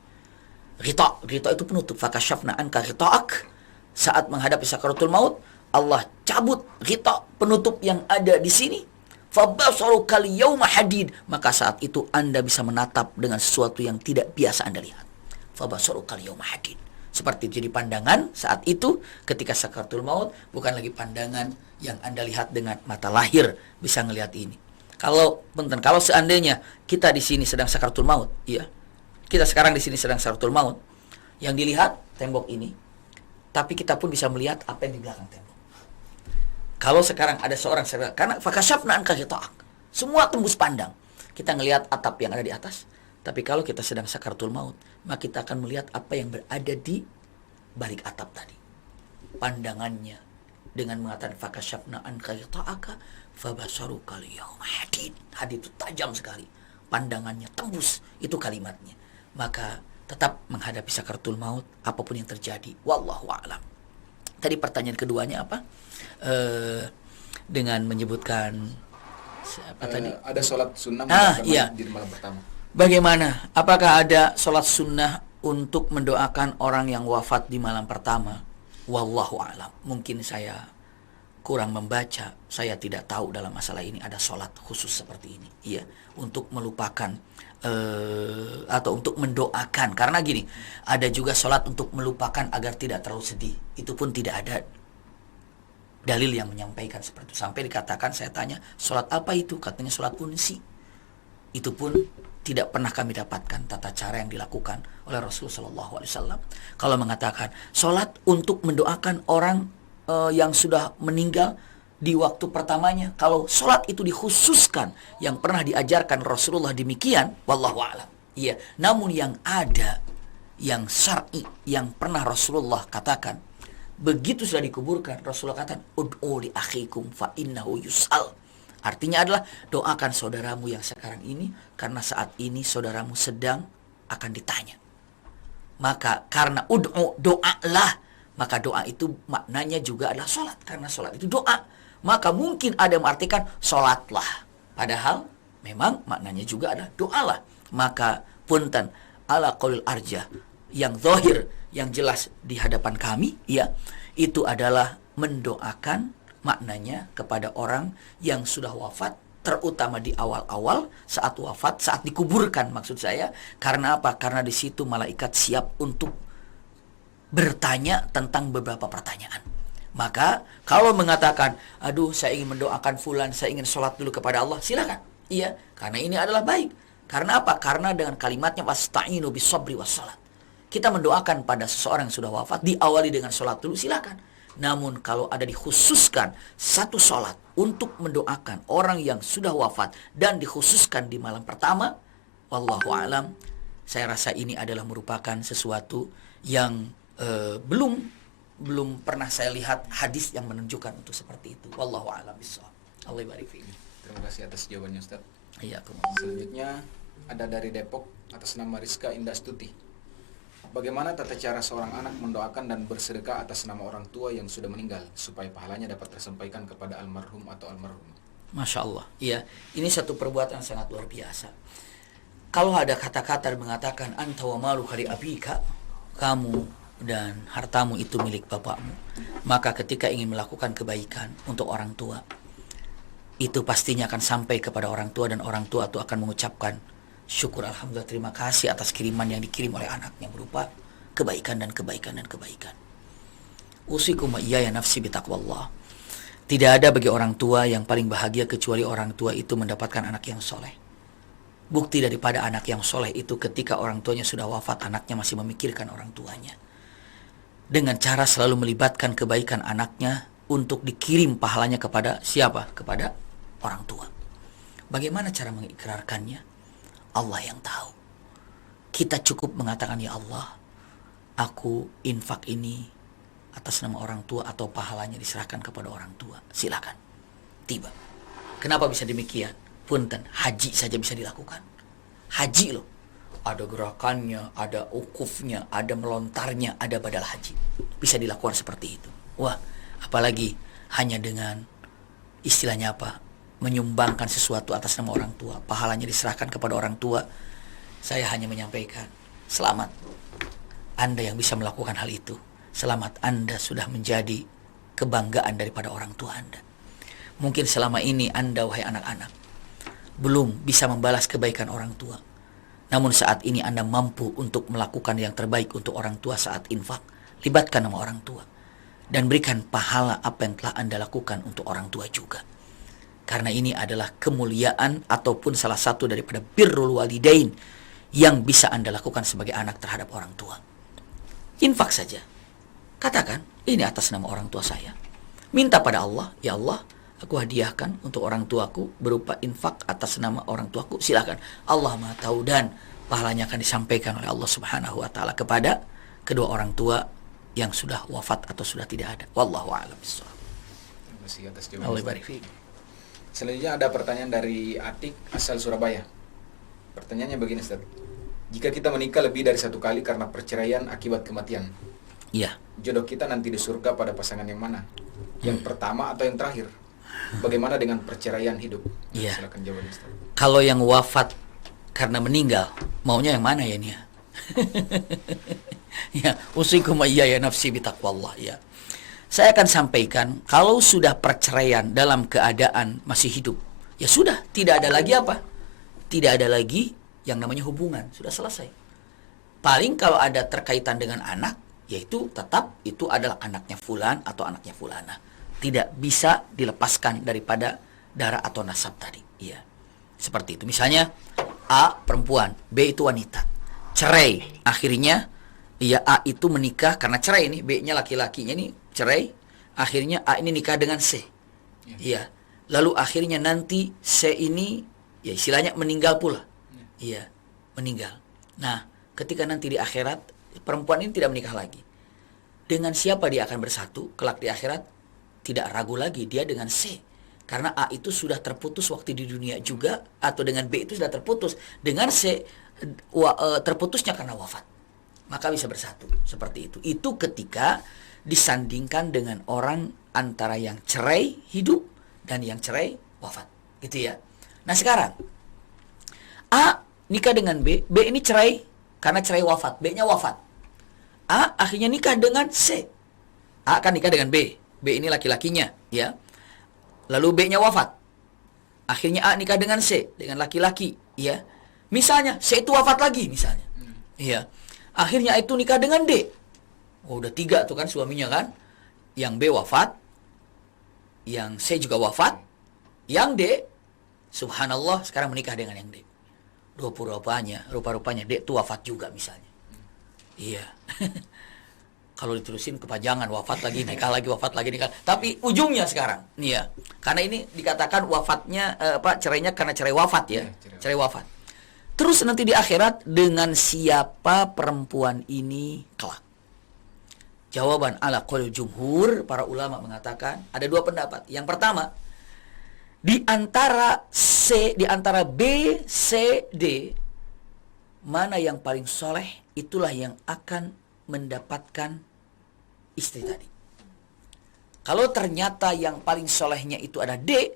Ghita itu penutup. Fakashafna anka ghita'ak. Saat menghadapi sakaratul maut, Allah cabut ghita, penutup yang ada di sini. Fabasarukal yawma hadid. Maka saat itu Anda bisa menatap dengan sesuatu yang tidak biasa Anda lihat. Fabasarukal yawma hadid. Seperti itu. Jadi pandangan saat itu ketika sakaratul maut bukan lagi pandangan yang Anda lihat dengan mata lahir bisa ngelihat ini. Kalau seandainya kita di sini sedang sakaratul maut, ya. Kita sekarang di sini sedang sakaratul maut. Yang dilihat tembok ini, tapi kita pun bisa melihat apa yang di belakang tembok. Kalau sekarang ada seorang, karena fakashafna anka ghita'ak, semua tembus pandang. Kita ngelihat atap yang ada di atas. Tapi kalau kita sedang sakaratul maut, maka kita akan melihat apa yang berada di balik atap tadi. Pandangannya dengan mengatakan fakashafna anka ghita'aka fabasarukal yawma hadid. Hadid itu tajam sekali. Pandangannya tembus, itu kalimatnya. Maka tetap menghadapi sakaratul maut apapun yang terjadi. Wallahu a'lam. Tadi pertanyaan keduanya apa? Dengan menyebutkan apa tadi? Ada sholat sunnah iya. di malam pertama. Bagaimana? Apakah ada sholat sunnah untuk mendoakan orang yang wafat di malam pertama? Wallahu a'lam. Mungkin saya kurang membaca, saya tidak tahu dalam masalah ini ada sholat khusus seperti ini. Iya, untuk melupakan atau untuk mendoakan. Karena gini, ada juga sholat untuk melupakan agar tidak terlalu sedih. Itu pun tidak ada dalil yang menyampaikan seperti itu. Sampai dikatakan, saya tanya, sholat apa itu? Katanya sholat unsi. Itu pun tidak pernah kami dapatkan tata cara yang dilakukan oleh Rasulullah SAW. Kalau mengatakan sholat untuk mendoakan orang yang sudah meninggal di waktu pertamanya, kalau sholat itu dikhususkan yang pernah diajarkan Rasulullah demikian, wallahu a'lam. Iya, namun yang ada yang syar'i yang pernah Rasulullah katakan, begitu sudah dikuburkan, Rasulullah katakan, ud'u li akhikum fa innahu yus'al. Artinya adalah doakan saudaramu yang sekarang ini, karena saat ini saudaramu sedang akan ditanya. Maka karena ud'u, doalah, maka doa itu maknanya juga adalah sholat. Karena sholat itu doa, maka mungkin ada yang mengartikan sholatlah. Padahal memang maknanya juga adalah doalah. Maka punten ala qaulil arjah, yang zahir, yang jelas di hadapan kami, ya, itu adalah mendoakan maknanya kepada orang yang sudah wafat, terutama di awal-awal saat wafat, saat dikuburkan maksud saya. Karena apa? Karena di situ malaikat siap untuk bertanya tentang beberapa pertanyaan. Maka kalau mengatakan, aduh saya ingin mendoakan fulan, saya ingin sholat dulu kepada Allah, silakan. Iya, karena ini adalah baik. Karena apa? Karena dengan kalimatnya wasta'inu bis-sabri was-salat. Kita mendoakan pada seseorang yang sudah wafat, diawali dengan sholat dulu, silakan. Namun kalau ada dikhususkan satu sholat untuk mendoakan orang yang sudah wafat dan dikhususkan di malam pertama, wallahu alam, saya rasa ini adalah merupakan sesuatu yang belum pernah saya lihat hadis yang menunjukkan untuk seperti itu. Wallahu a'lam bishawab. Allah barik fiik. Terima kasih atas jawabannya, Ustaz. Iya, selanjutnya ada dari Depok atas nama Rizka Indah Stuti. Bagaimana tata cara seorang anak mendoakan dan bersedekah atas nama orang tua yang sudah meninggal supaya pahalanya dapat tersampaikan kepada almarhum atau almarhum? Masya Allah. Iya, ini satu perbuatan sangat luar biasa. Kalau ada kata-kata mengatakan anta wa maluka li abika, kamu dan hartamu itu milik bapakmu, maka ketika ingin melakukan kebaikan untuk orang tua, itu pastinya akan sampai kepada orang tua, dan orang tua itu akan mengucapkan syukur, alhamdulillah, terima kasih atas kiriman yang dikirim oleh anaknya berupa kebaikan dan kebaikan dan kebaikan. Usikum wa iyaya nafsi bitaqwallah. Tidak ada bagi orang tua yang paling bahagia kecuali orang tua itu mendapatkan anak yang soleh. Bukti daripada anak yang soleh itu ketika orang tuanya sudah wafat, anaknya masih memikirkan orang tuanya. Dengan cara selalu melibatkan kebaikan anaknya untuk dikirim pahalanya kepada siapa? Kepada orang tua. Bagaimana cara mengikrarkannya? Allah yang tahu. Kita cukup mengatakan, ya Allah, aku infak ini atas nama orang tua atau pahalanya diserahkan kepada orang tua. Silakan. Tiba. Kenapa bisa demikian? Punten, haji saja bisa dilakukan. Haji loh. Ada gerakannya, ada ukufnya, ada melontarnya, ada badal haji. Bisa dilakukan seperti itu. Wah, apalagi hanya dengan istilahnya apa? Menyumbangkan sesuatu atas nama orang tua. Pahalanya diserahkan kepada orang tua. Saya hanya menyampaikan, selamat Anda yang bisa melakukan hal itu. Selamat, Anda sudah menjadi kebanggaan daripada orang tua Anda. Mungkin selama ini Anda, wahai anak-anak, belum bisa membalas kebaikan orang tua. Namun saat ini Anda mampu untuk melakukan yang terbaik untuk orang tua saat infak. Libatkan nama orang tua. Dan berikan pahala apa yang telah Anda lakukan untuk orang tua juga. Karena ini adalah kemuliaan ataupun salah satu daripada birrul walidain yang bisa Anda lakukan sebagai anak terhadap orang tua. Infak saja. Katakan, ini atas nama orang tua saya. Minta pada Allah, ya Allah, aku hadiahkan untuk orang tuaku berupa infak atas nama orang tuaku. Silakan. Allah Maha tahu dan pahalanya akan disampaikan oleh Allah Subhanahu wa taala kepada kedua orang tua yang sudah wafat atau sudah tidak ada. Wallahu a'lam bishawab. Terima kasih atas Allah jawaban. barik fiik. Selanjutnya ada pertanyaan dari Atik asal Surabaya. Pertanyaannya begini, Ustaz. Jika kita menikah lebih dari satu kali karena perceraian akibat kematian, Iya. jodoh kita nanti di surga pada pasangan yang mana? Yang pertama atau yang terakhir? Bagaimana dengan perceraian hidup? Iya. Silakan jawabannya, Ustaz. Kalau yang wafat karena meninggal, maunya yang mana ya ini ya? Ya, usikum wa iyaya nafsi bitaqwallah ya. Saya akan sampaikan, kalau sudah perceraian dalam keadaan masih hidup, ya sudah, tidak ada lagi apa? Tidak ada lagi yang namanya hubungan, sudah selesai. Paling kalau ada terkaitan dengan anak, yaitu tetap itu adalah anaknya fulan atau anaknya fulana. Tidak bisa dilepaskan daripada darah atau nasab tadi. Iya. Seperti itu. Misalnya A perempuan, B itu wanita. Cerai. Akhirnya ya A itu menikah karena cerai ini, B-nya laki-lakinya ini cerai. Akhirnya A ini nikah dengan C. Iya. Lalu akhirnya nanti C ini ya istilahnya meninggal pula. Iya, meninggal. Nah, ketika nanti di akhirat perempuan ini tidak menikah lagi. Dengan siapa dia akan bersatu kelak di akhirat? Tidak ragu lagi dia dengan C. Karena A itu sudah terputus waktu di dunia juga, atau dengan B itu sudah terputus. Dengan C terputusnya karena wafat. Maka bisa bersatu seperti itu. Itu ketika disandingkan dengan orang antara yang cerai hidup dan yang cerai wafat. Gitu ya. Nah sekarang A nikah dengan B, B ini cerai karena cerai wafat, B-nya wafat. A akhirnya nikah dengan C. A kan nikah dengan B, B ini laki-lakinya, ya. Lalu B-nya wafat. Akhirnya A nikah dengan C, dengan laki-laki, ya. Misalnya C itu wafat lagi misalnya. Iya. Akhirnya A itu nikah dengan D. Oh, udah 3 tuh kan suaminya kan. Yang B wafat, yang C juga wafat, yang D subhanallah sekarang menikah dengan yang D. Rupa-rupanya D itu wafat juga misalnya. Iya. Kalau diterusin kepanjangan, wafat lagi, nikah lagi, wafat lagi, nikah. Tapi ujungnya sekarang, iya. Karena ini dikatakan wafatnya cerainya karena cerai wafat ya, cerai wafat. Terus nanti di akhirat dengan siapa perempuan ini kelak? Jawaban ala qaul jumhur, para ulama mengatakan ada 2 pendapat. Yang pertama, di antara B, C, D, mana yang paling soleh, itulah yang akan mendapatkan istri tadi. Kalau ternyata yang paling solehnya itu ada D,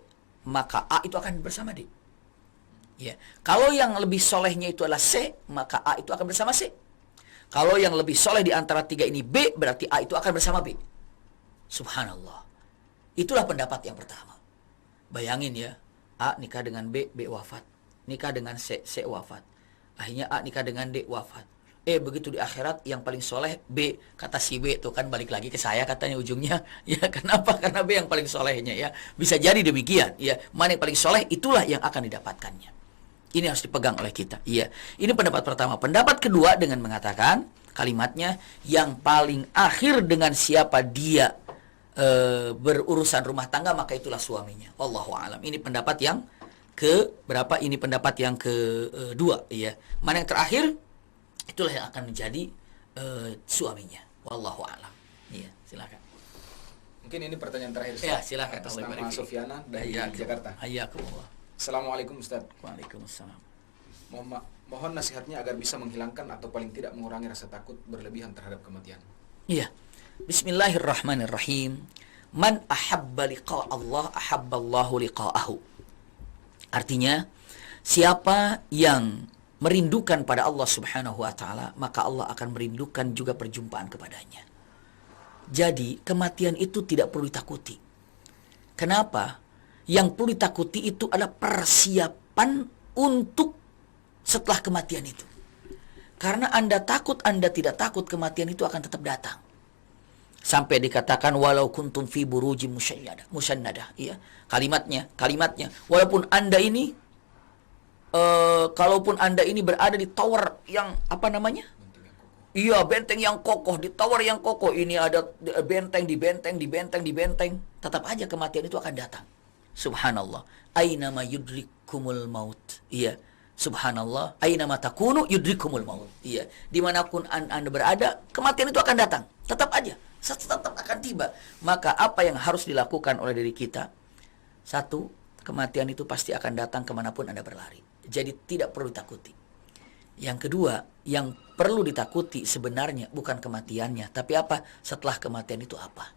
maka A itu akan bersama D. Ya. Kalau yang lebih solehnya itu adalah C, maka A itu akan bersama C. Kalau yang lebih soleh di antara 3 ini B, berarti A itu akan bersama B. Subhanallah. Itulah pendapat yang pertama. Bayangin ya, A nikah dengan B, B wafat. Nikah dengan C, C wafat. Akhirnya A nikah dengan D, wafat. Begitu di akhirat yang paling soleh B, kata si B tuh kan balik lagi ke saya katanya ujungnya. Ya kenapa? Karena B yang paling solehnya ya. Bisa jadi demikian ya. Mana yang paling soleh itulah yang akan didapatkannya. Ini harus dipegang oleh kita. Iya. Ini pendapat pertama. Pendapat kedua dengan mengatakan kalimatnya yang paling akhir dengan siapa dia berurusan rumah tangga maka itulah suaminya. Wallahu a'lam. Ini pendapat yang ke berapa? Ini pendapat yang kedua ya. Mana yang terakhir? Itulah yang akan menjadi suaminya. Wallahu a'lam. Iya, silakan. Mungkin ini pertanyaan terakhir, Ustaz. Ya, silakan. Atas nama Sofiana dari Jakarta. Hayyakumullah. Assalamualaikum, Ustaz. Waalaikumsalam. Mohon nasihatnya agar bisa menghilangkan atau paling tidak mengurangi rasa takut berlebihan terhadap kematian. Iya. Bismillahirrahmanirrahim. Man ahabba liqa Allah ahabballahu liqa'ahu. Artinya, siapa yang merindukan pada Allah Subhanahu wa taala, maka Allah akan merindukan juga perjumpaan kepadanya. Jadi, kematian itu tidak perlu ditakuti. Kenapa? Yang perlu ditakuti itu adalah persiapan untuk setelah kematian itu. Karena Anda takut, Anda tidak takut, kematian itu akan tetap datang. Sampai dikatakan walau kuntum fi burujim musyannadah, ya. Kalimatnya, walaupun Anda ini kalaupun Anda ini berada di tower yang apa namanya? Iya, benteng yang kokoh, di tower yang kokoh. Ini ada benteng, di benteng. Tetap aja kematian itu akan datang. Subhanallah. Aina ma yudrikumul maut. Iya. Subhanallah. Aina ma takunu yudrikumul maut. Iya. Dimanapun Anda berada, kematian itu akan datang. Tetap aja. Tetap akan tiba. Maka apa yang harus dilakukan oleh diri kita? Satu, kematian itu pasti akan datang kemanapun Anda berlari. Jadi tidak perlu ditakuti. Yang kedua, yang perlu ditakuti sebenarnya bukan kematiannya, tapi apa? Setelah kematian itu apa?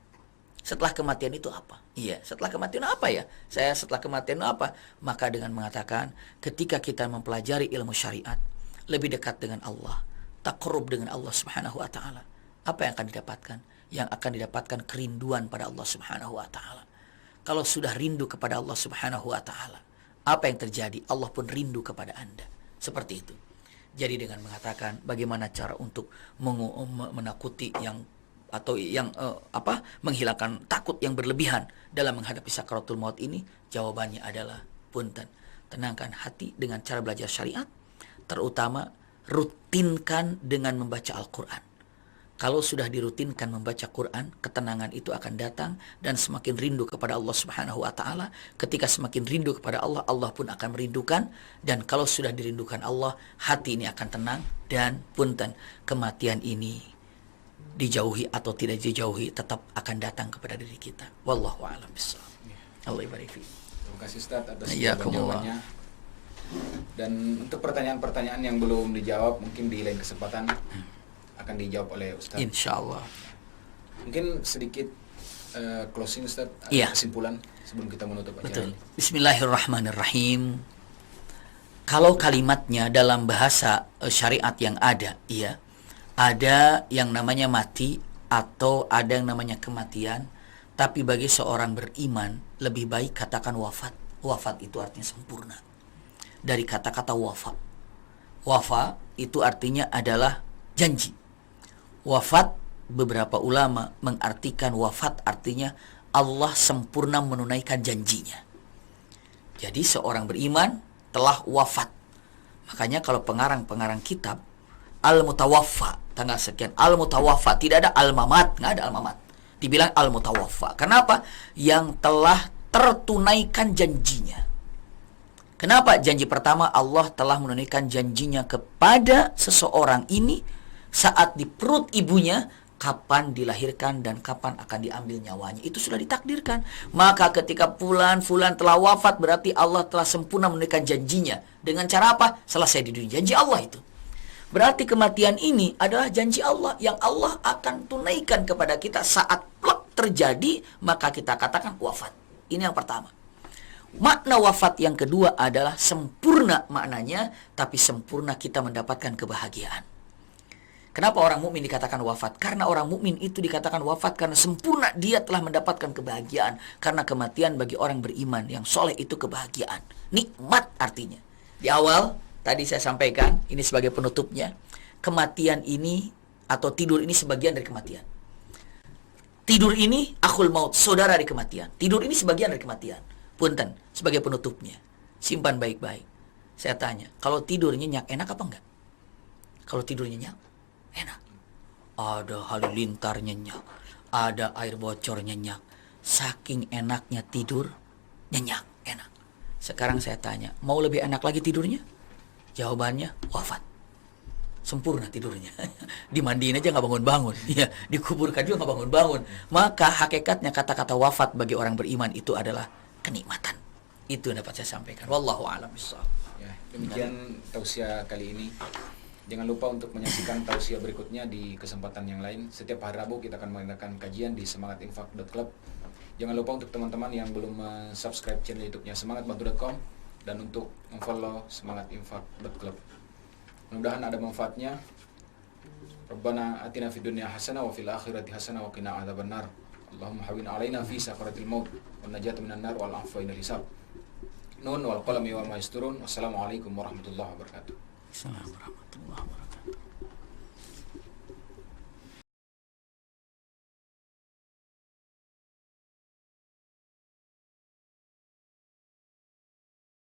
Setelah kematian itu apa? Iya, setelah kematian apa ya? Saya setelah kematian apa? Maka dengan mengatakan, ketika kita mempelajari ilmu syariat, lebih dekat dengan Allah, taqarrub dengan Allah Subhanahu wa taala, apa yang akan didapatkan? Yang akan didapatkan kerinduan pada Allah Subhanahu wa taala. Kalau sudah rindu kepada Allah Subhanahu wa taala, apa yang terjadi? Allah pun rindu kepada Anda. Seperti itu. Jadi dengan mengatakan bagaimana cara untuk menakuti yang atau yang menghilangkan takut yang berlebihan dalam menghadapi sakaratul maut ini, jawabannya adalah punten, tenangkan hati dengan cara belajar syariat, terutama rutinkan dengan membaca Al-Qur'an. Kalau sudah dirutinkan membaca Quran, ketenangan itu akan datang dan semakin rindu kepada Allah Subhanahu wa taala. Ketika semakin rindu kepada Allah, Allah pun akan merindukan, dan kalau sudah dirindukan Allah, hati ini akan tenang dan punten, kematian ini dijauhi atau tidak dijauhi tetap akan datang kepada diri kita. Wallahu a'lam bishawab. Allah barik fiik. Terima kasih Ustaz atas jawabannya. Dan untuk pertanyaan-pertanyaan yang belum dijawab mungkin di lain kesempatan akan dijawab oleh Ustaz. Insyaallah. Mungkin sedikit closing Ustaz, kesimpulan sebelum kita menutup acara ini. Bismillahirrahmanirrahim. Kalau kalimatnya dalam bahasa syariat yang ada, ada yang namanya mati atau ada yang namanya kematian, tapi bagi seorang beriman lebih baik katakan wafat. Wafat itu artinya sempurna. Dari kata-kata wafa. Wafa itu artinya adalah janji. Wafat, beberapa ulama mengartikan wafat artinya Allah sempurna menunaikan janjinya. Jadi seorang beriman telah wafat. Makanya kalau pengarang-pengarang kitab Al-Mutawaffa, tanggal sekian Al-Mutawaffa, tidak ada Al-Mamat, nggak ada Al-Mamat. Dibilang Al-Mutawaffa. Kenapa? Yang telah tertunaikan janjinya. Kenapa? Janji pertama, Allah telah menunaikan janjinya kepada seseorang ini saat di perut ibunya, kapan dilahirkan dan kapan akan diambil nyawanya. Itu sudah ditakdirkan. Maka ketika fulan telah wafat, berarti Allah telah sempurna menunaikan janjinya. Dengan cara apa? Selesai di dunia. Janji Allah itu. Berarti kematian ini adalah janji Allah yang Allah akan tunaikan kepada kita saat plek terjadi, maka kita katakan wafat. Ini yang pertama. Makna wafat yang kedua adalah sempurna maknanya, tapi sempurna kita mendapatkan kebahagiaan. Kenapa orang mukmin dikatakan wafat? Karena orang mukmin itu dikatakan wafat karena sempurna dia telah mendapatkan kebahagiaan. Karena kematian bagi orang beriman yang soleh itu kebahagiaan. Nikmat artinya. Di awal tadi saya sampaikan, ini sebagai penutupnya, kematian ini atau tidur ini sebagian dari kematian. Tidur ini akhul maut, saudara dari kematian. Tidur ini sebagian dari kematian. Punten, sebagai penutupnya. Simpan baik-baik. Saya tanya, kalau tidur nyenyak, enak apa enggak? Kalau tidur nyenyak, enak. Ada halilintar nyenyak, ada air bocor nyenyak. Saking enaknya tidur, nyenyak, enak. Sekarang saya tanya, mau lebih enak lagi tidurnya? Jawabannya, wafat. Sempurna tidurnya. Dimandiin aja nggak bangun-bangun. Ya, dikuburkan juga nggak bangun-bangun. Maka hakikatnya kata-kata wafat bagi orang beriman itu adalah kenikmatan. Itu yang dapat saya sampaikan. Wallahu a'lam bishawab. Ya, demikian tausiah kali ini. Jangan lupa untuk menyaksikan tausiah berikutnya di kesempatan yang lain. Setiap hari Rabu kita akan mengadakan kajian di semangatinfak.club. Jangan lupa untuk teman-teman yang belum subscribe channel YouTube-nya semangatbantu.com dan untuk follow semangatinfak.club. Mudah-mudahan ada manfaatnya. Rabbana atina fid dunya hasanah wa fil akhirati hasanah wa qina adzabannar. Allahumma hawwin 'alaina fi sakaratil maut wan najata minan nar wal 'afwa inal hisab. Nun wal qalami wa ma yasturun. Wassalamualaikum warahmatullahi wabarakatuh. Assalamualaikum warahmatullahi wabarakatuh.